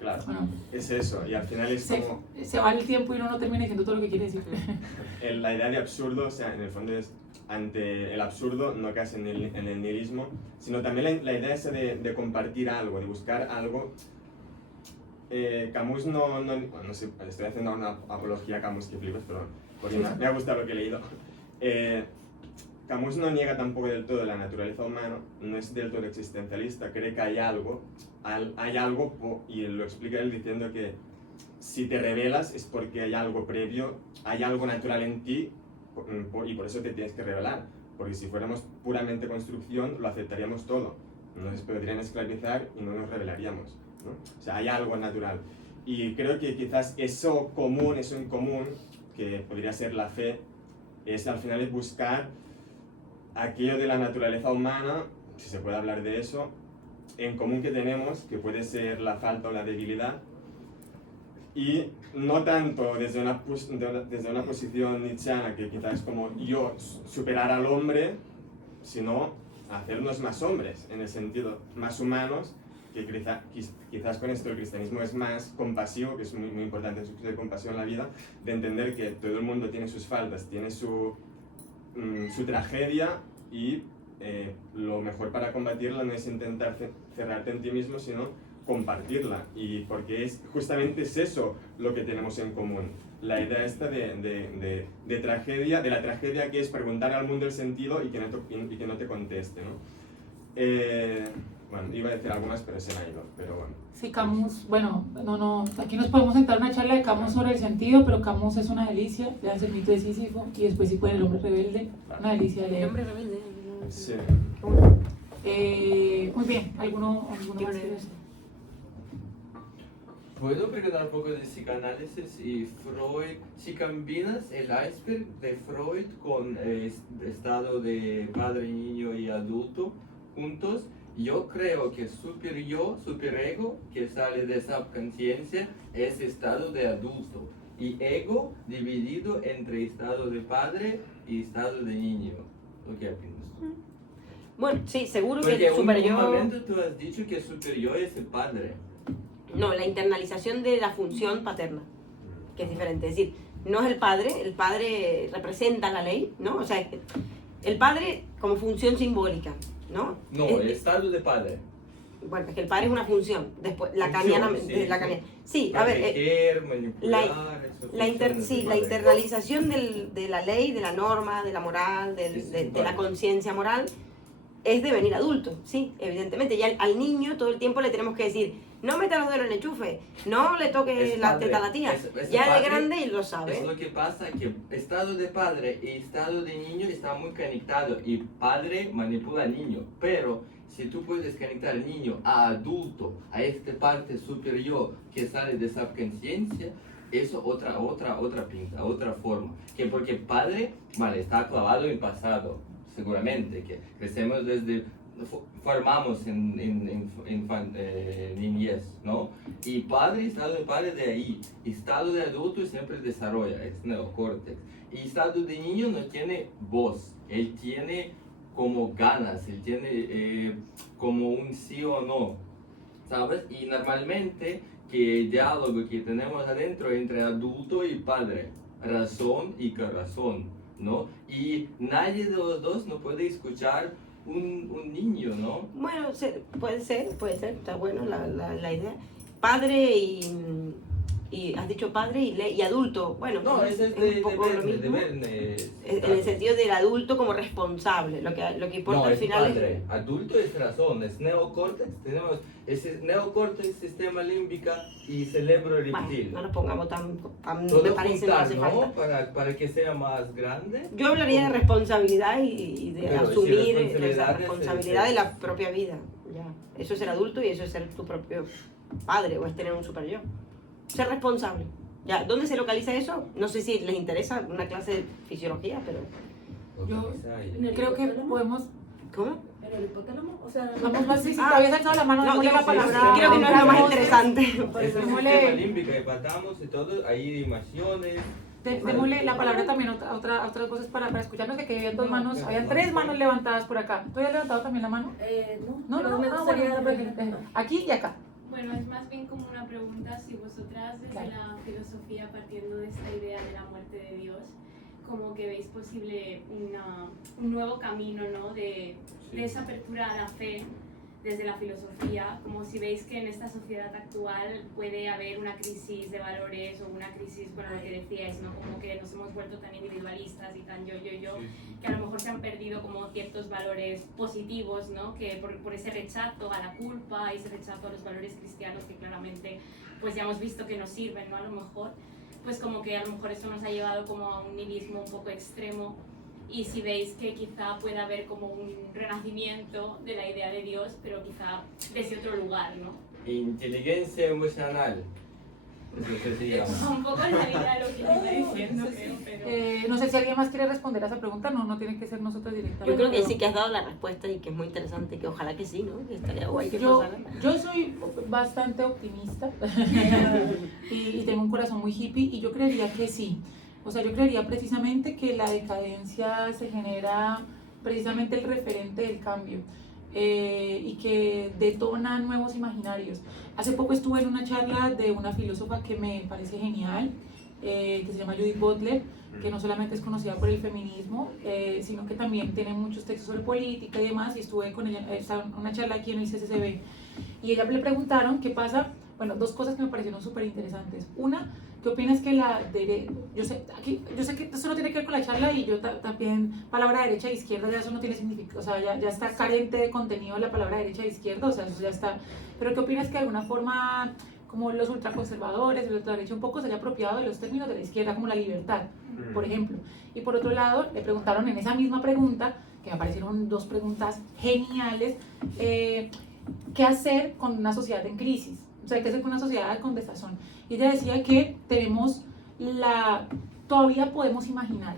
Claro, Bueno, es eso, y al final es como... Se va el tiempo y uno no termina diciendo todo lo que quiere decir. La idea de absurdo, o sea, en el fondo es, ante el absurdo no caes en el nihilismo, sino también la idea esa de compartir algo, de buscar algo. Camus no sé, estoy haciendo una apología a Camus que flipas, pero porque me ha gustado lo que he leído. Camus no niega tampoco del todo la naturaleza humana, no es del todo existencialista, cree que hay algo, y lo explica él diciendo que si te revelas es porque hay algo previo, hay algo natural en ti, y por eso te tienes que revelar, porque si fuéramos puramente construcción lo aceptaríamos todo, nos podrían esclavizar y no nos revelaríamos, ¿no? O sea, hay algo natural. Y creo que quizás eso en común, que podría ser la fe, es al final es buscar aquello de la naturaleza humana, si se puede hablar de eso, en común que tenemos, que puede ser la falta o la debilidad, y no tanto desde una posición nietzscheana, que quizás es como yo superar al hombre, sino hacernos más hombres, en el sentido más humanos, que quizás con esto el cristianismo es más compasivo, que es muy, muy importante el sentido de compasión en la vida, de entender que todo el mundo tiene sus faltas, tiene su tragedia, y lo mejor para combatirla no es intentar cerrarte en ti mismo, sino compartirla, y porque justamente es eso lo que tenemos en común, la idea esta de tragedia, de la tragedia que es preguntar al mundo el sentido y que no te conteste, ¿no? Bueno, iba a decir algunas, pero se me ha ido, pero bueno. Sí, Camus, bueno, aquí nos podemos sentar una charla de Camus sobre el sentido, pero Camus es una delicia, lean el mito de Sísifo, y después si pueden El hombre rebelde, una delicia de leer. El hombre rebelde. Sí. Muy bien, ¿alguno más quiere decir? ¿Puedo preguntar un poco de psicoanálisis y Freud? Si combinas el iceberg de Freud con el estado de padre, niño y adulto juntos, yo creo que superyo, superego, que sale de esa conciencia, es estado de adulto. Y ego dividido entre estado de padre y estado de niño. ¿Lo que opinas? Bueno, sí, seguro Porque que el en superyo... un momento tú has dicho que superyo es el padre. No, la internalización de la función paterna, que es diferente. Es decir, no es el padre representa la ley, ¿no? O sea, el padre como función simbólica, ¿no? No, el estado de padre. Bueno, es que el padre es una función, después la Función, caniana, sí, la sí. caniana. Sí, a ver, Proteger, manipular, eso funciona la de internalización de la ley, de la norma, de la moral, Sí, sí, de la vale. conciencia moral, es devenir adulto, sí, evidentemente. Ya al niño todo el tiempo le tenemos que decir, no metas los dedos en el enchufe, no le toques Es la padre. teta a la tía. Es Ya de padre. grande y lo sabe. Es lo que pasa, que estado de padre y estado de niño está muy conectado y padre manipula al niño, pero si tú puedes conectar al niño a adulto, a esta parte superior que sale de esa conciencia, eso otra pinta, otra forma. Que porque padre, vale, está clavado en pasado, seguramente, que crecemos desde, formamos en niñez, ¿no? Y padre, estado de padre de ahí, estado de adulto siempre desarrolla, es neocórtex. Y estado de niño no tiene voz, él tiene como ganas, él tiene como un sí o no, ¿sabes? Y normalmente que el diálogo que tenemos adentro entre adulto y padre, razón y corazón, ¿no? Y nadie de los dos no puede escuchar un niño, ¿no? Bueno, puede ser, está bueno la idea. Padre y has dicho padre y adulto, bueno, No, es es un poco lo mismo. En el sentido del adulto como responsable, lo que importa no, al es final padre. Adulto es razón, es neocórtex. Tenemos ese neocórtex, sistema límbico y cerebro Bueno, reptil. no nos pongamos tan Todo me parece no juntar, hace ¿no? falta. Para que sea más grande. Yo hablaría de responsabilidad y de Pero sí, asumir la responsabilidad responsabilidad es- de la propia vida. Ya. Eso es ser adulto y eso es ser tu propio padre o es tener un super yo. Ser responsable. Ya, ¿dónde se localiza eso? No sé si les interesa una clase de fisiología, pero... Yo ¿En el creo que hipotálamo? podemos... ¿Cómo? ¿En el hipotálamo? O sea, Vamos más, si Ah, te habías alzado la mano, No, démosle digo, la palabra. creo que no es lo más interesante. Es el Démosle- sistema límbico que patamos y todo, hay emociones. Démosle la palabra también a otras cosas para escucharnos, que habían dos manos, habían tres manos levantadas por acá. ¿Tú habías levantado también la mano? no. No, Me gustaría... bueno, aquí y acá. Bueno, es más bien como una pregunta si vosotras desde Claro. la filosofía, partiendo de esta idea de la muerte de Dios, como que veis posible un nuevo camino, ¿no? De esa apertura a la fe desde la filosofía, como si veis que en esta sociedad actual puede haber una crisis de valores o una crisis, bueno, lo que decíais, ¿no? Como que nos hemos vuelto tan individualistas y tan yo, que a lo mejor se han perdido como ciertos valores positivos, ¿no? Que por ese rechazo a la culpa y ese rechazo a los valores cristianos que claramente pues ya hemos visto que nos sirven, ¿no? A lo mejor, pues como que a lo mejor eso nos ha llevado como a un nihilismo un poco extremo. Y si veis que quizá pueda haber como un renacimiento de la idea de Dios, pero quizá desde otro lugar, ¿no? Inteligencia emocional. Eso se llama. Un poco en realidad lo que yo estoy diciendo, creo, pero... No sé si alguien más quiere responder a esa pregunta, no tiene que ser nosotros directamente. Yo creo que sí que has dado la respuesta y que es muy interesante, que ojalá que sí, ¿no? Que estaría guay que Yo, pasara. yo soy bastante optimista y tengo un corazón muy hippie y yo creería que sí. O sea, yo creería precisamente que la decadencia se genera precisamente el referente del cambio y que detona nuevos imaginarios. Hace poco estuve en una charla de una filósofa que me parece genial, que se llama Judith Butler, que no solamente es conocida por el feminismo, sino que también tiene muchos textos sobre política y demás, y estuve con ella en una charla aquí en el CCCB, y ella le preguntaron qué pasa, bueno, dos cosas que me parecieron súper interesantes. Una, ¿qué opinas que la derecha, yo sé que esto no tiene que ver con la charla y yo también, palabra derecha e izquierda, ya eso no tiene significado, o sea, ya está carente de contenido la palabra derecha e izquierda, o sea, eso ya está, pero ¿qué opinas que de alguna forma, como los ultraconservadores, la ultraderecha un poco se haya apropiado de los términos de la izquierda, como la libertad, por ejemplo? Y por otro lado, le preguntaron en esa misma pregunta, que me parecieron dos preguntas geniales, ¿qué hacer con una sociedad en crisis? O sea, ¿qué hacer con una sociedad con desazón? Y ella decía que todavía podemos imaginar,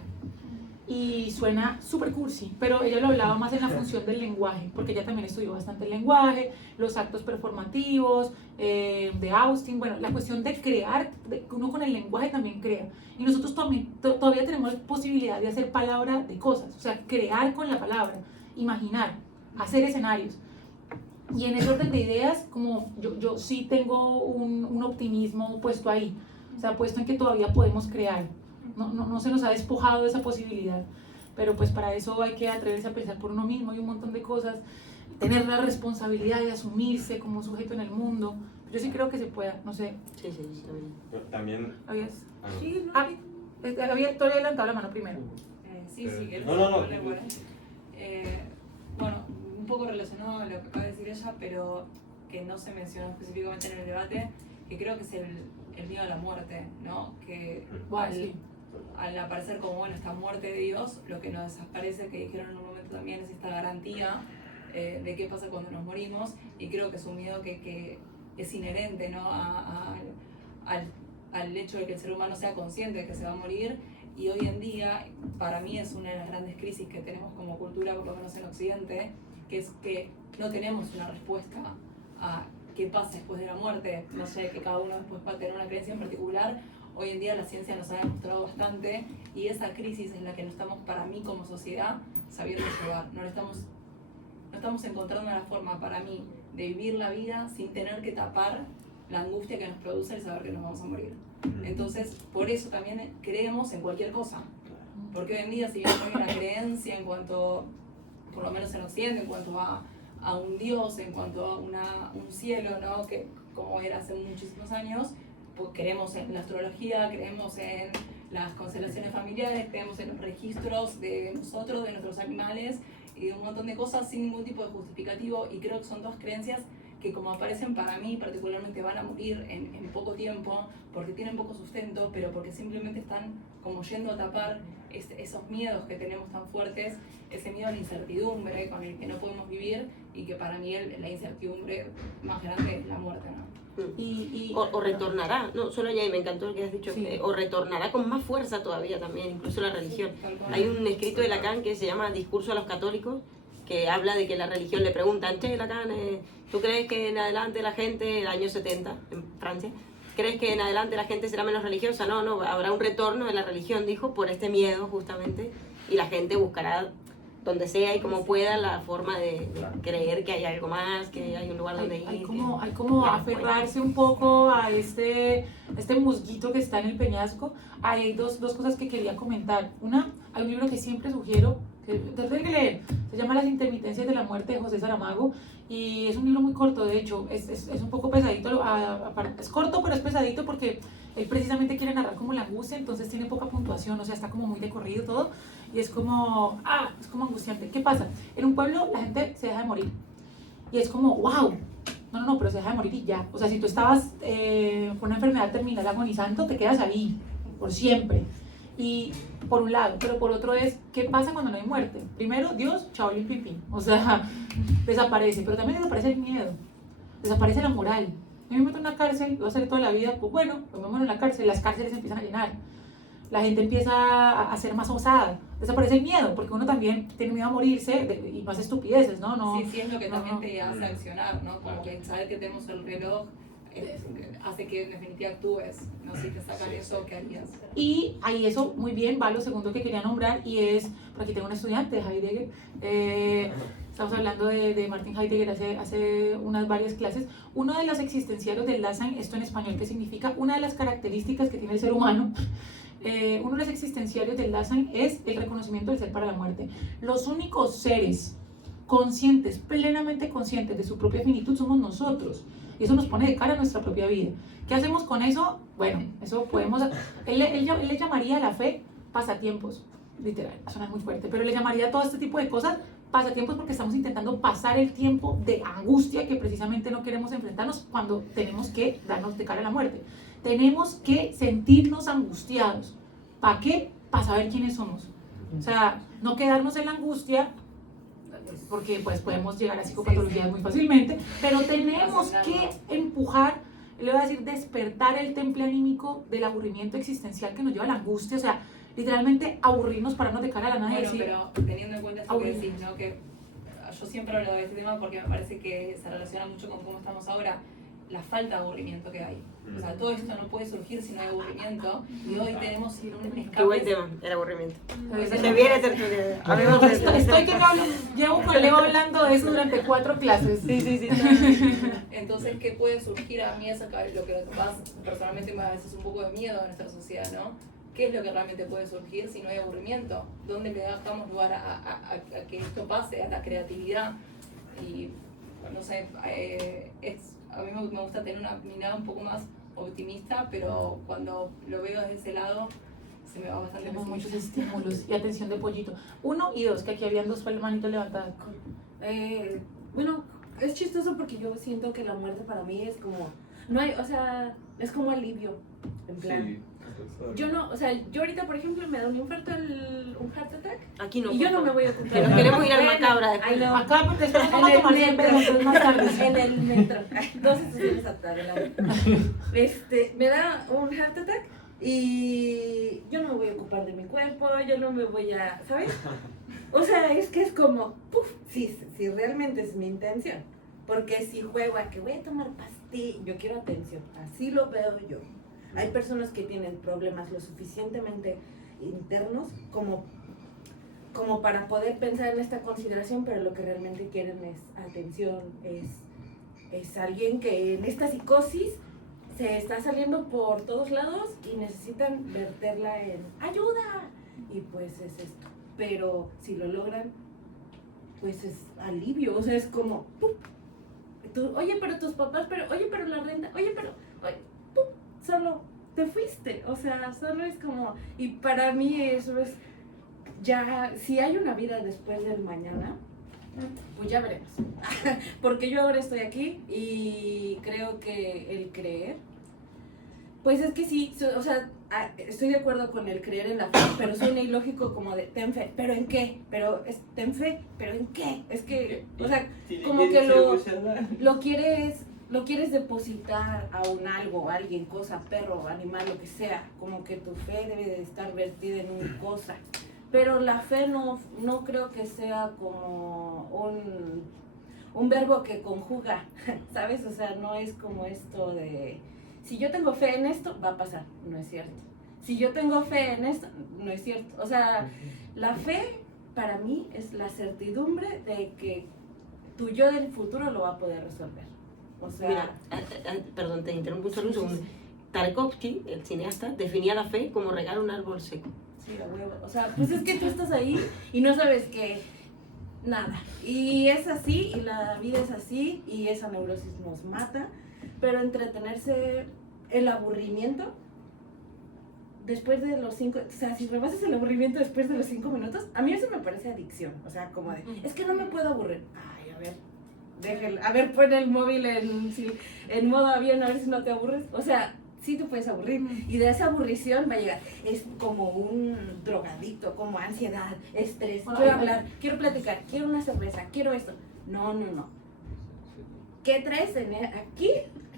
y suena súper cursi, pero ella lo hablaba más en la función del lenguaje, porque ella también estudió bastante el lenguaje, los actos performativos, de Austin, bueno, la cuestión de crear, de que uno con el lenguaje también crea, y nosotros todavía tenemos posibilidad de hacer palabra de cosas, o sea, crear con la palabra, imaginar, hacer escenarios. Y en ese orden de ideas, como yo sí tengo un optimismo puesto ahí, o sea, puesto en que todavía podemos crear. No se nos ha despojado de esa posibilidad, pero pues para eso hay que atreverse a pensar por uno mismo y un montón de cosas, tener la responsabilidad de asumirse como sujeto en el mundo. Yo sí creo que se pueda, no sé. Sí, también. Pero también... ¿Habías? Sí, no, Tú habías levantado la mano primero. Sí, No. bueno, poco relacionado a lo que acaba de decir ella, pero que no se mencionó específicamente en el debate, que creo que es el miedo a la muerte, ¿no? Que al aparecer como, bueno, esta muerte de Dios, lo que nos desaparece, que dijeron en un momento también, es esta garantía de qué pasa cuando nos morimos, y creo que es un miedo que es inherente, ¿no? al hecho de que el ser humano sea consciente de que se va a morir. Y hoy en día, para mí, es una de las grandes crisis que tenemos como cultura, por lo menos en Occidente, que es que no tenemos una respuesta a qué pasa después de la muerte. No sé, que cada uno después va a tener una creencia en particular. Hoy en día la ciencia nos ha demostrado bastante, y esa crisis es la que no estamos, para mí como sociedad, sabiendo llevar. No estamos encontrando una forma, para mí, de vivir la vida sin tener que tapar la angustia que nos produce el saber que nos vamos a morir. Entonces, por eso también creemos en cualquier cosa. Porque hoy en día, si bien hay una creencia en cuanto, por lo menos en Occidente, en cuanto a un Dios, en cuanto a un cielo, ¿no? Que como era hace muchísimos años, pues creemos en la astrología, creemos en las constelaciones familiares, creemos en los registros de nosotros, de nuestros animales y de un montón de cosas sin ningún tipo de justificativo, y creo que son dos creencias que, como aparecen para mí particularmente, van a morir en poco tiempo porque tienen poco sustento, pero porque simplemente están como yendo a tapar esos miedos que tenemos tan fuertes, ese miedo a la incertidumbre con el que no podemos vivir, y que para mí la incertidumbre más grande es la muerte, ¿no? O retornará, no, solo ya, y me encantó lo que has dicho, Sí. O retornará con más fuerza todavía también, incluso la religión. Tal cual. Hay un escrito de Lacan que se llama Discurso a los católicos, que habla de que la religión le preguntan, che, Lacan, ¿tú crees que en adelante la gente, el año 70 en Francia, crees que en adelante la gente será menos religiosa? No, habrá un retorno de la religión, dijo, por este miedo justamente, y la gente buscará donde sea y como pueda la forma de creer que hay algo más, que hay un lugar donde ir. Hay como aferrarse un poco a este musguito que está en el peñasco. Hay dos cosas que quería comentar. Una, hay un libro que siempre sugiero, que tendré que leer, se llama Las intermitencias de la muerte, de José Saramago, y es un libro muy corto, de hecho, es un poco pesadito, es corto pero es pesadito porque él precisamente quiere narrar como la angustia, entonces tiene poca puntuación, o sea, está como muy de corrido todo, y es como angustiante. ¿Qué pasa? En un pueblo la gente se deja de morir, y es como, wow, no, pero se deja de morir y ya. O sea, si tú estabas con una enfermedad terminal agonizando, te quedas ahí, por siempre. Y por un lado, pero por otro es, ¿qué pasa cuando no hay muerte? Primero, Dios, chao, pipín, o sea, desaparece, pero también desaparece el miedo, desaparece la moral. A mí me meto en una cárcel, lo voy a hacer toda la vida, pues bueno, me muero en la cárcel, las cárceles empiezan a llenar, la gente empieza a ser más osada, desaparece el miedo, porque uno también tiene miedo a morirse y más estupideces, ¿no? Sí, es lo que también no. te hace accionar, ¿no? Como que saber que tenemos el reloj hace que en definitiva actúes, ¿no? Si te sacan eso, ¿qué harías? Y ahí eso, muy bien, va lo segundo que quería nombrar, y es, por aquí tengo un estudiante de Heidegger, estamos hablando de Martin Heidegger hace varias clases. Uno de los existenciarios del Dasein, esto en español, ¿qué significa? Una de las características que tiene el ser humano, uno de los existenciarios del Dasein es el reconocimiento del ser para la muerte. Los únicos seres conscientes, plenamente conscientes de su propia finitud somos nosotros. Y eso nos pone de cara a nuestra propia vida. ¿Qué hacemos con eso? Bueno, eso podemos... Él le llamaría a la fe pasatiempos, literal, suena muy fuerte, pero le llamaría a todo este tipo de cosas pasatiempos, porque estamos intentando pasar el tiempo de angustia que precisamente no queremos enfrentarnos cuando tenemos que darnos de cara a la muerte. Tenemos que sentirnos angustiados. ¿Para qué? Para saber quiénes somos. O sea, no quedarnos en la angustia, porque pues podemos llegar a psicopatologías muy fácilmente, pero tenemos que empujar, le voy a decir, despertar el temple anímico del aburrimiento existencial que nos lleva a la angustia, o sea, literalmente aburrirnos, pararnos de cara a la nada y Bueno, decir, pero teniendo en cuenta esto que decís, ¿no? Que yo siempre hablo de este tema porque me parece que se relaciona mucho con cómo estamos ahora, la falta de aburrimiento que hay. O sea, todo esto no puede surgir si no hay aburrimiento, y hoy tenemos un escape. Qué buen tema, el aburrimiento. "Ay, Se viene tertulia. estoy que no hablo, llevo con Leo hablando de eso durante 4 clases. Sí. Entonces, ¿qué puede surgir? A mí es lo que personalmente me da a veces un poco de miedo a nuestra sociedad, ¿no? ¿Qué es lo que realmente puede surgir si no hay aburrimiento? ¿Dónde le damos lugar a que esto pase, a la creatividad? Y, no sé, a mí me gusta tener una mirada un poco más optimista, pero cuando lo veo desde ese lado, se me va bastante Tenemos muchos pesimista. estímulos y atención de pollito. 1 y 2, que aquí habían 2 manitos levantadas. Bueno, es chistoso porque yo siento que la muerte para mí es como, no hay, o sea, es como alivio, en plan. Sí. Yo no, o sea, yo ahorita, por ejemplo, me da un infarto, un heart attack, Aquí no. y yo por no me favor. voy a ocupar. Que nos queremos ir al Bueno, macabra después. I know. Acá, porque después En vamos a el tomar siempre entonces más tarde. en el metro, 2 estaciones adelante. Me da un heart attack y yo no me voy a ocupar de mi cuerpo, yo no me voy a, ¿sabes? O sea, es que es como, puf, si realmente es mi intención. Porque si juego a que voy a tomar pastillas, yo quiero atención, así lo veo yo. Hay personas que tienen problemas lo suficientemente internos como para poder pensar en esta consideración, pero lo que realmente quieren es atención, es alguien que en esta psicosis se está saliendo por todos lados y necesitan verterla en ayuda, y pues es esto. Pero si lo logran, pues es alivio, o sea, es como ¡pum! Oye, pero tus papás, oye, pero la renta, oye, ¡pum! Solo te fuiste, o sea, solo es como, y para mí eso es, ya, si hay una vida después del mañana, pues ya veremos, porque yo ahora estoy aquí y creo que el creer, pues es que sí, o sea, estoy de acuerdo con el creer en la fe, pero suena ilógico como de ten fe, ¿pero en qué? Ten fe, ¿pero en qué? Es que, o sea, como que lo quieres depositar a un algo, alguien, cosa, perro, animal, lo que sea, como que tu fe debe de estar vertida en una cosa. Pero la fe no creo que sea como un verbo que conjuga, ¿sabes? O sea, no es como esto de, si yo tengo fe en esto, va a pasar, no es cierto. Si yo tengo fe en esto, no es cierto. O sea, la fe para mí es la certidumbre de que tu yo del futuro lo va a poder resolver. O sea, Mira, perdón, te interrumpo solo un segundo. Tarkovsky, el cineasta, definía la fe como regar un árbol seco. sí, a huevo. O sea, pues es que tú estás ahí y no sabes que nada. Y es así, y la vida es así, y esa neurosis nos mata. Pero entretenerse, el aburrimiento, después de los 5, o sea, si rebasas el aburrimiento después de los 5 minutos, a mí eso me parece adicción. O sea, como de, es que no me puedo aburrir. Ay, a ver, déjalo. A ver, pon el móvil en modo avión, a ver si no te aburres. O sea, sí te puedes aburrir. Y de esa aburrición va a llegar, es como un drogadicto, como ansiedad, estrés. Bueno, Quiero hablar, quiero platicar, quiero una cerveza, quiero esto. No. ¿Qué traes aquí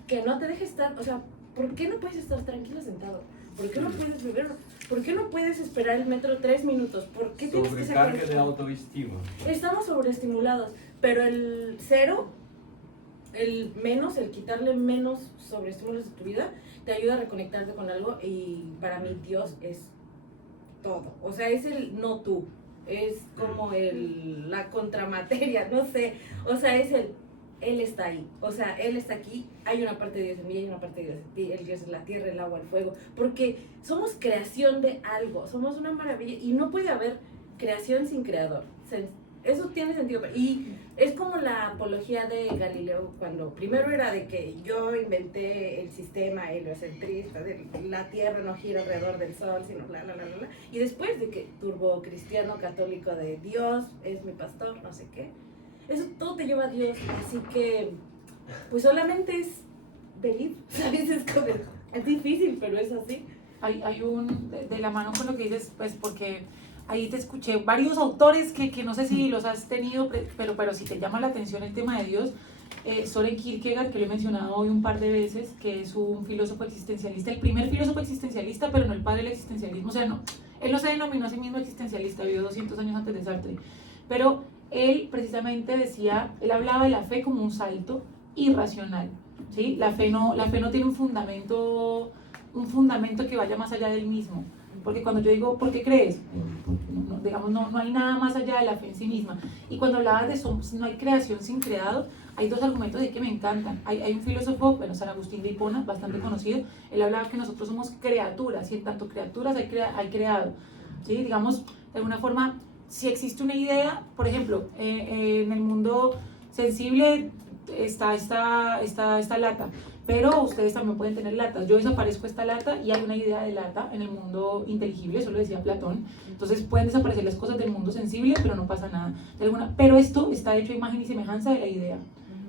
que no te deje estar? O sea, ¿por qué no puedes estar tranquilo sentado? ¿Por qué no puedes beber? ¿Por qué no puedes esperar el metro 3 minutos? ¿Por qué tienes que sacar Sobrecarga de autoestima. Estamos sobreestimulados, pero el cero, el quitarle menos sobreestímulos de tu vida, te ayuda a reconectarte con algo, y para mí Dios es todo. O sea, es el no tú, es como la contramateria, no sé. O sea, es Él está ahí, o sea, Él está aquí, hay una parte de Dios en mí, hay una parte de Dios en ti, el Dios es la tierra, el agua, el fuego, porque somos creación de algo, somos una maravilla, y no puede haber creación sin creador. Eso tiene sentido, y es como la apología de Galileo, cuando primero era de que yo inventé el sistema heliocentrista, de la tierra no gira alrededor del sol, sino bla, bla, bla, bla, y después de que turbo cristiano católico de Dios es mi pastor, no sé qué. Eso todo te lleva a Dios, así que pues solamente es believe, ¿sabes? Es difícil, pero es así. Hay de la mano con lo que dices, pues porque ahí te escuché varios autores que no sé si los has tenido, pero si te llama la atención el tema de Dios, Søren Kierkegaard, que lo he mencionado hoy un par de veces, que es un filósofo existencialista, el primer filósofo existencialista, pero no el padre del existencialismo, o sea, no, él no se denominó a sí mismo existencialista, vivió 200 años antes de Sartre, pero él precisamente decía, él hablaba de la fe como un salto irracional, ¿sí? La fe no tiene un fundamento que vaya más allá del mismo, porque cuando yo digo, ¿por qué crees? Digamos, no hay nada más allá de la fe en sí misma. Y cuando hablaba de eso, no hay creación sin creado, hay dos argumentos de que me encantan. Hay un filósofo, bueno, San Agustín de Hipona, bastante conocido, él hablaba que nosotros somos criaturas, y en tanto criaturas hay creado, ¿sí? Digamos, de alguna forma, si existe una idea, por ejemplo, en el mundo sensible está esta lata, pero ustedes también pueden tener latas. Yo desaparezco esta lata y hay una idea de lata en el mundo inteligible, eso lo decía Platón. Entonces pueden desaparecer las cosas del mundo sensible, pero no pasa nada. Pero esto está hecho a imagen y semejanza de la idea.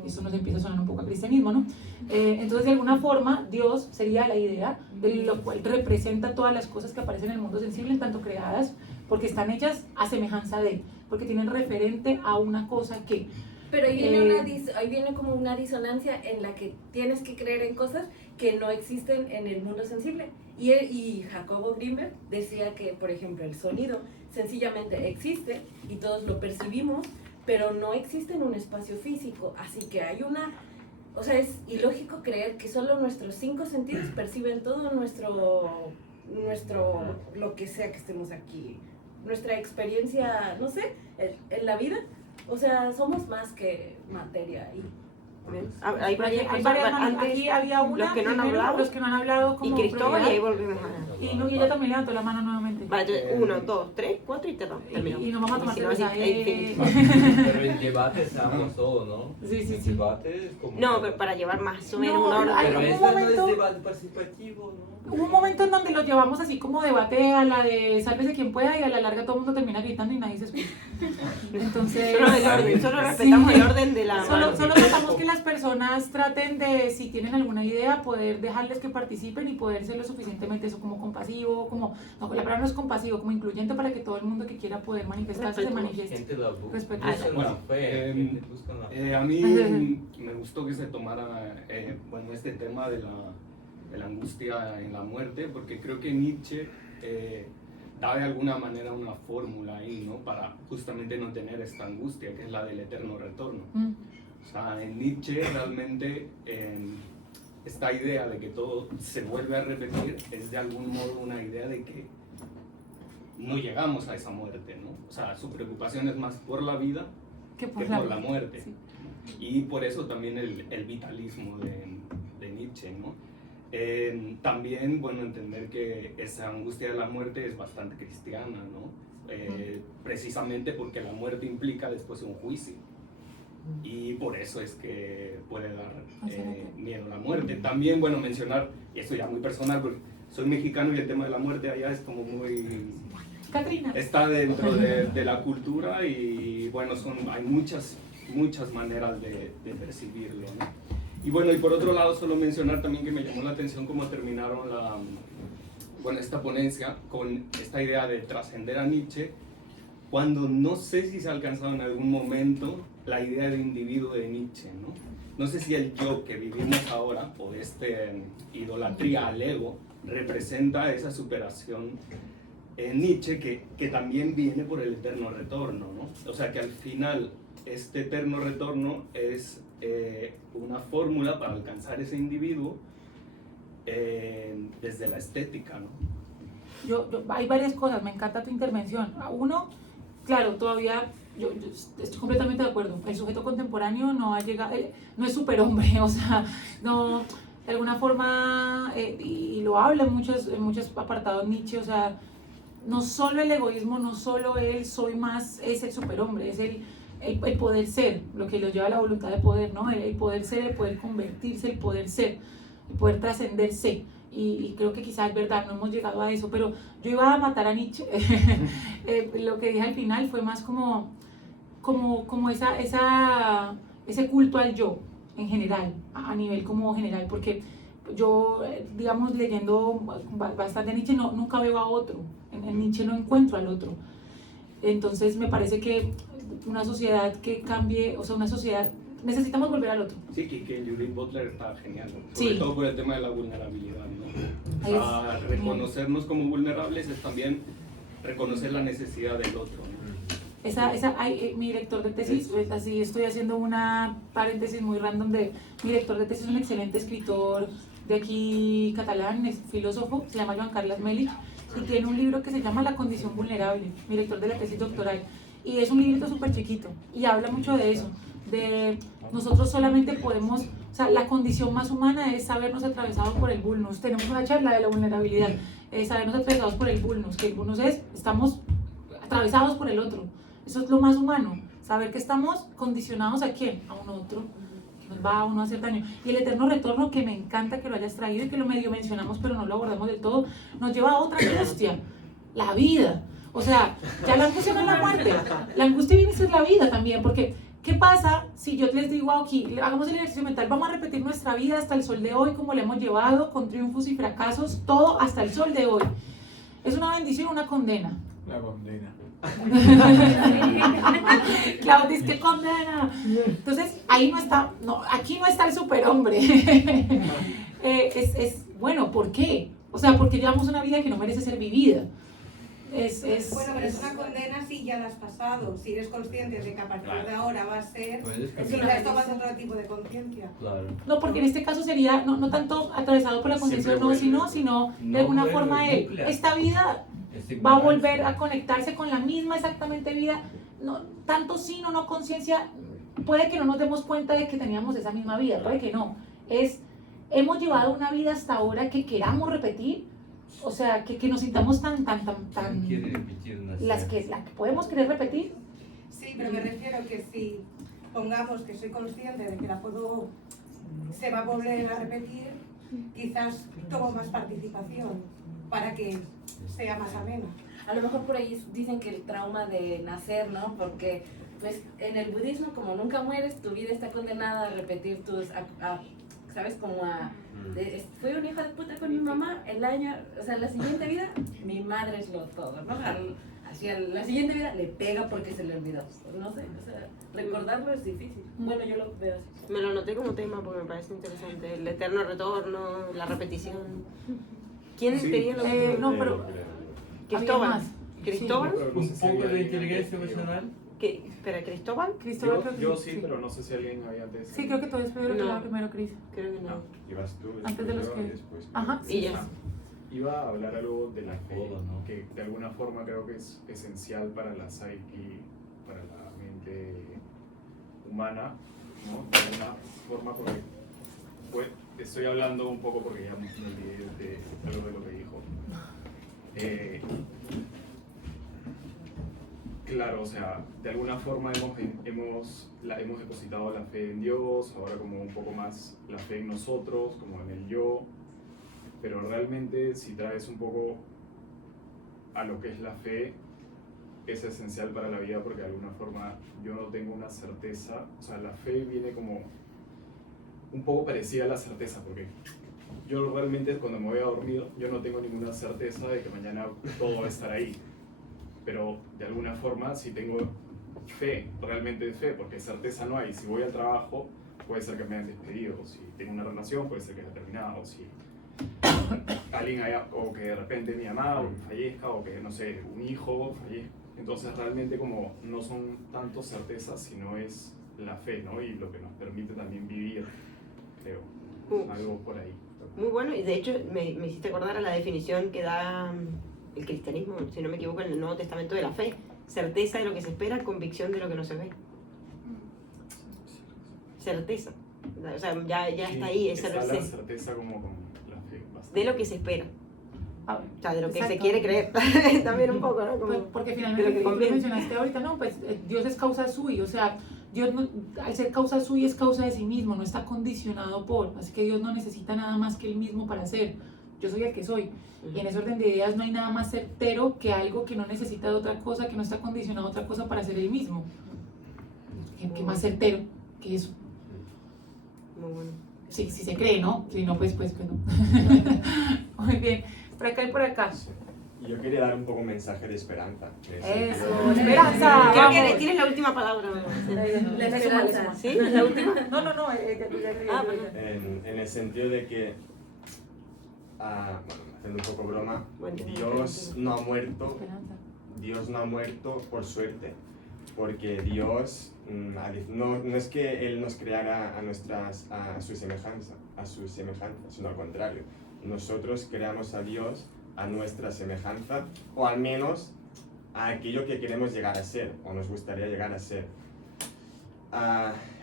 Eso nos empieza a sonar un poco a cristianismo, ¿no? Entonces, de alguna forma, Dios sería la idea, de lo cual representa todas las cosas que aparecen en el mundo sensible, en tanto creadas, porque están hechas a semejanza de, porque tienen referente a una cosa que... Pero ahí viene como una disonancia en la que tienes que creer en cosas que no existen en el mundo sensible. Y Jacobo Greenberg decía que, por ejemplo, el sonido sencillamente existe y todos lo percibimos, pero no existe en un espacio físico. Así que hay una... O sea, es ilógico creer que solo nuestros 5 sentidos perciben todo nuestro lo que sea que estemos aquí. Nuestra experiencia, no sé, en la vida. O sea, somos más que materia y... Hay varias Aquí había una, los que no han hablado, los que no han hablado y como Cristóbal, y ahí volvemos a... y ella también levantó la mano nuevamente. Vale, entonces 1, 2, 3, 4 y terminamos. Y nos vamos a tomar Si no, cerveza. es infinito. Pero el debate estamos todos, ¿no? Sí, sí, El sí. debate es como... No, pero para llevar más o menos No, una hora. hay Pero un este no momento- es debate participativo, ¿no? Hubo un momento en donde lo llevamos así como debate a la de sálvese quien pueda y a la larga todo el mundo termina gritando y nadie se escucha. Entonces... Solo el orden, solo respetamos Sí. el orden de la mano. Solo tratamos que las personas traten de, si tienen alguna idea, poder dejarles que participen y poder ser lo suficientemente eso como compasivo, como, no, la palabra no es compasivo, como incluyente para que todo el mundo que quiera poder manifestarse se manifieste. Gente la busca. Respetuoso. Buscan la fe, gente busca la fe. A mí me gustó que se tomara este tema de la angustia en la muerte, porque creo que Nietzsche da de alguna manera una fórmula ahí, ¿no? Para justamente no tener esta angustia, que es la del eterno retorno. O sea, en Nietzsche realmente esta idea de que todo se vuelve a repetir es de algún modo una idea de que no llegamos a esa muerte, ¿no? O sea, su preocupación es más por la vida Que que por la muerte. Sí. Y por eso también el vitalismo de Nietzsche, ¿no? También, bueno, entender que esa angustia de la muerte es bastante cristiana, ¿no? Precisamente porque la muerte implica después un juicio. Y por eso es que puede dar miedo a la muerte. También, bueno, mencionar, y esto ya muy personal, porque soy mexicano y el tema de la muerte allá es como muy... Catrina. Está dentro de la cultura y, bueno, hay muchas maneras de percibirlo, ¿no? Y bueno, y por otro lado, solo mencionar también que me llamó la atención cómo terminaron esta ponencia con esta idea de trascender a Nietzsche, cuando no sé si se ha alcanzado en algún momento la idea de individuo de Nietzsche, ¿no? No sé si el yo que vivimos ahora, o idolatría al ego, representa esa superación en Nietzsche que también viene por el eterno retorno, ¿no? O sea que al final este eterno retorno es una fórmula para alcanzar ese individuo desde la estética, ¿no? Hay varias cosas, me encanta tu intervención. Uno, claro, todavía yo estoy completamente de acuerdo. El sujeto contemporáneo no ha llegado, no es superhombre, o sea, no, de alguna forma, y lo habla en muchos apartados Nietzsche, o sea, no solo el egoísmo, no solo el soy más, es el superhombre, es el poder ser, lo que lo lleva a la voluntad de poder, ¿no? El poder ser, el poder convertirse, el poder ser, el poder trascenderse. Y creo que quizás es verdad, no hemos llegado a eso, pero yo iba a matar a Nietzsche. Lo que dije al final fue más como ese culto al yo en general, a nivel como general, porque yo, digamos, leyendo bastante Nietzsche, nunca veo a otro, en Nietzsche no encuentro al otro. Entonces me parece que una sociedad que cambie, o sea, una sociedad, necesitamos volver al otro. Sí, que Judith Butler está genial, ¿no? Sí. Sobre todo por el tema de la vulnerabilidad, ¿no? O sea, reconocernos como vulnerables es también reconocer la necesidad del otro, ¿no? Mi director de tesis, pues, así estoy haciendo una paréntesis muy random mi director de tesis es un excelente escritor de aquí catalán, es filósofo, se llama Joan Carles Melic, y tiene un libro que se llama La condición vulnerable, mi director de la tesis doctoral, y es un librito súper chiquito, y habla mucho de eso, de nosotros solamente podemos, o sea, la condición más humana es sabernos atravesados por el vulnus. Tenemos una charla de la vulnerabilidad, sabernos atravesados por el vulnus, que el vulnus es, estamos atravesados por el otro. Eso es lo más humano, saber que estamos condicionados a quién, a un otro. nos va a uno a hacer daño. Y el eterno retorno, que me encanta que lo hayas traído y que lo medio mencionamos, pero no lo abordamos del todo, nos lleva a otra angustia, la vida. O sea, ya la angustia no es la muerte, la angustia viene a ser la vida también, porque ¿qué pasa si yo les digo aquí, hagamos el ejercicio mental, vamos a repetir nuestra vida hasta el sol de hoy, como la hemos llevado, con triunfos y fracasos, todo hasta el sol de hoy? ¿Es una bendición o una condena? La condena. Claudia dice que condena. Entonces, ahí no está, no, aquí no está el superhombre. Bueno, ¿por qué? O sea, porque llevamos una vida que no merece ser vivida. Bueno, pero es una condena si ya la has pasado, si eres consciente de que a partir de ahora va a ser, si ya has tomado otro tipo de conciencia. Claro. No, porque en este caso sería no tanto atravesado por la conciencia, sino de alguna forma esta vida va a volver a conectarse con la misma exactamente vida, no, tanto sin o no conciencia, puede que no nos demos cuenta de que teníamos esa misma vida, puede que no, hemos llevado una vida hasta ahora que queramos repetir, o sea, que nos sintamos tan la que podemos querer repetir. Sí, pero me refiero que si pongamos que soy consciente de que se va a volver a repetir, quizás tomo más participación para que sea más amena. A lo mejor por ahí dicen que el trauma de nacer, ¿no? Porque pues en el budismo, como nunca mueres, tu vida está condenada a repetir ¿sabes? Como fui un hijo de puta con mi mamá, la siguiente vida, mi madre es lo todo, ¿no? La siguiente vida le pega porque se le olvidó. No sé, o sea, recordarlo es difícil. Bueno, yo lo veo así. Me lo anoté como tema porque me parece interesante. El eterno retorno, la repetición. ¿Quién tenía lo que...? No, pero... Cristóbal. ¿Cristóbal? Un poco de inteligencia emocional. Espera, ¿Cristóbal? Yo sí, pero no sé si alguien había antes. Sí, creo que tú eres primero, Cris. Creo que no. Ibas tú, Antes de los que... después. Ajá, sí. Iba a hablar algo de la fe, ¿no? que de alguna forma creo que es esencial para la psyche, para la mente humana, ¿no? De alguna forma, porque estoy hablando un poco porque ya me olvidé de algo de lo que dijo. Claro, o sea, de alguna forma hemos depositado la fe en Dios, ahora como un poco más la fe en nosotros, como en el yo, pero realmente si traes un poco a lo que es la fe, es esencial para la vida porque de alguna forma yo no tengo una certeza, o sea, la fe viene como un poco parecida a la certeza, porque yo realmente cuando me voy a dormir, yo no tengo ninguna certeza de que mañana todo va a estar ahí. Pero de alguna forma si tengo fe, realmente fe, porque certeza no hay. Si voy al trabajo, puede ser que me hayan despedido, si tengo una relación, puede ser que haya terminado, si alguien haya, o que de repente mi mamá fallezca, o que, no sé, un hijo fallezca. Entonces realmente como no son tanto certezas, sino es la fe, ¿no? Y lo que nos permite también vivir, creo, algo por ahí. Muy bueno, y de hecho me hiciste acordar a la definición que da el cristianismo, si no me equivoco, en el Nuevo Testamento de la fe. Certeza de lo que se espera, convicción de lo que no se ve. Certeza. O sea, ya está ahí. Está la certeza como con la fe. Bastante. De lo que se espera. O sea, de lo que se Exacto. quiere creer. También un poco, ¿no? Como Porque de finalmente, lo que tú conviene. mencionaste ahorita, no, pues Dios es causa sui, o sea, Dios no, al ser causa sui es causa de sí mismo, no está condicionado por, así que Dios no necesita nada más que Él mismo para ser. Yo soy el que soy. Y en ese orden de ideas no hay nada más certero que algo que no necesita de otra cosa, que no está condicionado a otra cosa para ser Él mismo. ¿Qué más certero que eso? Muy bueno. Sí, si se cree, ¿no? Si no, pues no. Muy bien. Por acá y por acá. Y yo quería dar un poco un mensaje de esperanza. Eso, esperanza. Creo Vamos. que tienes la última palabra. La esperanza. ¿Sí? ¿La última? No. Bueno. En el sentido de que, bueno, haciendo un poco broma, Bueno, Dios no ha muerto, Esperanza. Dios no ha muerto por suerte, porque Dios no es que Él nos creara a su semejanza, sino al contrario. Nosotros creamos a Dios a nuestra semejanza, o al menos a aquello que queremos llegar a ser, o nos gustaría llegar a ser.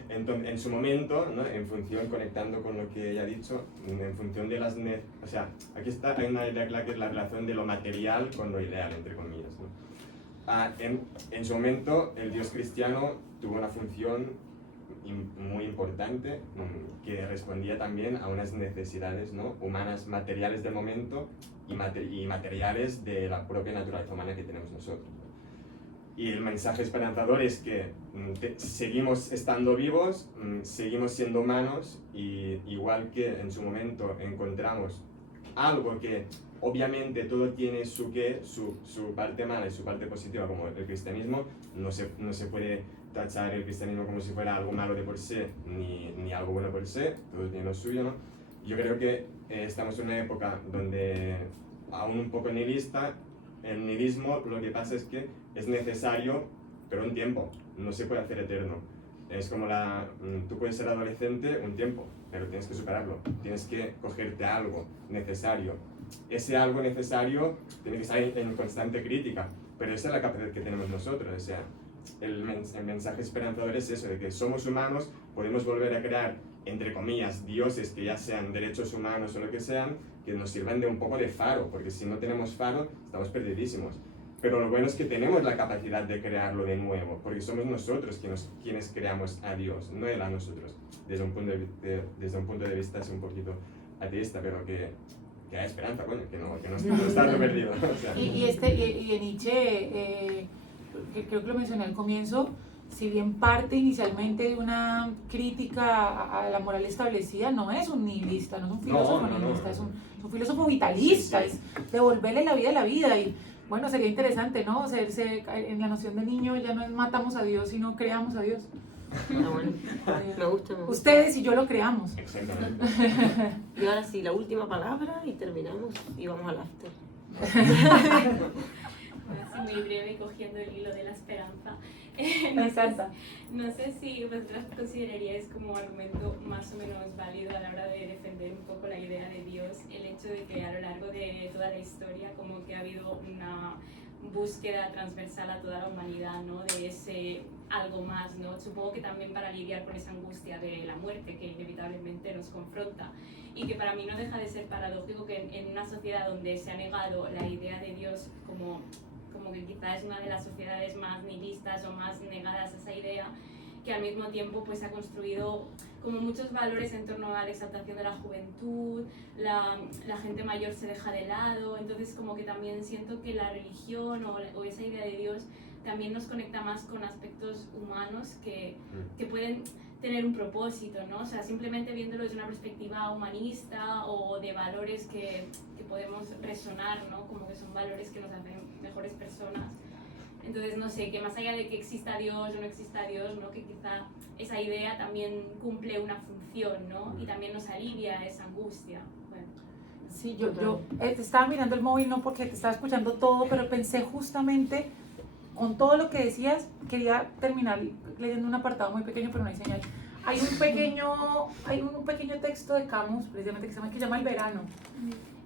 Entonces, en su momento, ¿no? En función, conectando con lo que ella ha dicho, en función de o sea, aquí hay una idea clara que es la relación de lo material con lo ideal, entre comillas, ¿no? En su momento, el Dios cristiano tuvo una función muy importante que respondía también a unas necesidades, ¿no?, humanas, materiales del momento y materiales de la propia naturaleza humana que tenemos nosotros. Y el mensaje esperanzador es que seguimos estando vivos, seguimos siendo humanos, y igual que en su momento encontramos algo que obviamente todo tiene su parte mala y su parte positiva, como el cristianismo. No se puede tachar el cristianismo como si fuera algo malo de por sí, ni algo bueno por sí, todo tiene lo suyo, ¿no? Yo creo que estamos en una época donde, aún un poco nihilista, el nihilismo lo que pasa es que es necesario, pero un tiempo, no se puede hacer eterno. Es como tú puedes ser adolescente un tiempo, pero tienes que superarlo, tienes que cogerte algo necesario. Ese algo necesario tiene que estar en constante crítica, pero esa es la capacidad que tenemos nosotros. O sea, el mensaje esperanzador es eso, de que somos humanos, podemos volver a crear, entre comillas, dioses que ya sean derechos humanos o lo que sean, que nos sirvan de un poco de faro, porque si no tenemos faro, estamos perdidísimos. Pero lo bueno es que tenemos la capacidad de crearlo de nuevo, porque somos nosotros quienes creamos a Dios, no Él a nosotros. Desde un punto de vista es un poquito ateísta, pero que hay esperanza, coño, que no está todo perdido. O sea. Y de Nietzsche, que creo que lo mencioné al comienzo, si bien parte inicialmente de una crítica a la moral establecida, no es un nihilista, no es un filósofo nihilista, es un filósofo vitalista, es devolverle la vida a la vida. Y bueno, sería interesante, ¿no? En la noción de niño ya no es matamos a Dios, sino creamos a Dios. Ah, bueno. Me gusta. Ustedes y yo lo creamos. Exactamente. Y ahora sí, la última palabra y terminamos y vamos al after. Así muy breve, cogiendo el hilo de la esperanza. Me encanta. No sé si vosotras consideraríais como argumento más o menos válido a la hora de defender un poco la idea de Dios el hecho de que a lo largo de toda la historia como que ha habido una búsqueda transversal a toda la humanidad, ¿no? De ese algo más, ¿no? Supongo que también para lidiar con esa angustia de la muerte que inevitablemente nos confronta, y que para mí no deja de ser paradójico que en una sociedad donde se ha negado la idea de Dios como que quizá es una de las sociedades más nihilistas o más negadas a esa idea, que al mismo tiempo pues ha construido como muchos valores en torno a la exaltación de la juventud, la gente mayor se deja de lado, entonces como que también siento que la religión o esa idea de Dios también nos conecta más con aspectos humanos que pueden tener un propósito, ¿no? O sea, simplemente viéndolo desde una perspectiva humanista o de valores que podemos resonar, ¿no? Como que son valores que nos hacen mejores personas. Entonces, no sé, que más allá de que exista Dios o no exista Dios, ¿no? Que quizá esa idea también cumple una función, ¿no? Y también nos alivia esa angustia. Bueno. Sí, yo te estaba mirando el móvil, no porque te estaba escuchando todo, pero pensé justamente con todo lo que decías, quería terminar leyendo un apartado muy pequeño, pero no hay señal. Hay un pequeño texto de Camus, precisamente, que se llama El verano.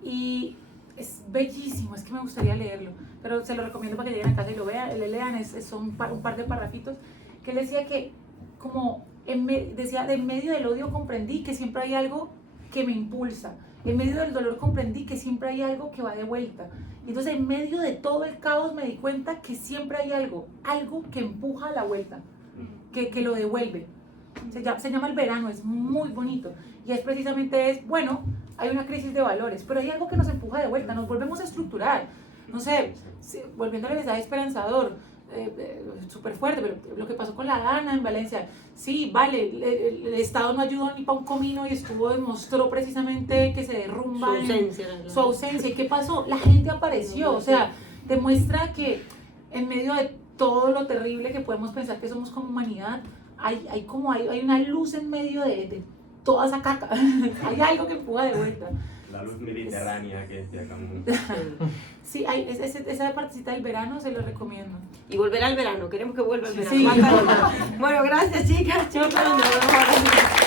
Y es bellísimo, es que me gustaría leerlo, pero se lo recomiendo para que lleguen a casa y lo vean, le lean, son un par de parrafitos, que él decía que, como decía, en medio del odio comprendí que siempre hay algo que me impulsa, en medio del dolor comprendí que siempre hay algo que va de vuelta. Entonces, en medio de todo el caos me di cuenta que siempre hay algo que empuja a la vuelta, que lo devuelve. Se llama El verano, es muy bonito. Y es precisamente, bueno, hay una crisis de valores, pero hay algo que nos empuja de vuelta, nos volvemos a estructurar. No sé, volviendo al mensaje esperanzador, súper fuerte, pero lo que pasó con la Dana en Valencia, sí, vale, el Estado no ayudó ni para un comino y demostró precisamente que se derrumba su ausencia. ¿Y qué pasó? La gente apareció, o sea, demuestra que en medio de todo lo terrible que podemos pensar que somos como humanidad, hay una luz en medio de toda esa caca. Hay algo que empuja de vuelta. La luz mediterránea que decía Camus. Sí, esa partecita del verano se lo recomiendo. Y volverá al verano, queremos que vuelva al verano. Sí. Bueno, gracias chicas, chicos, nos vemos ahora.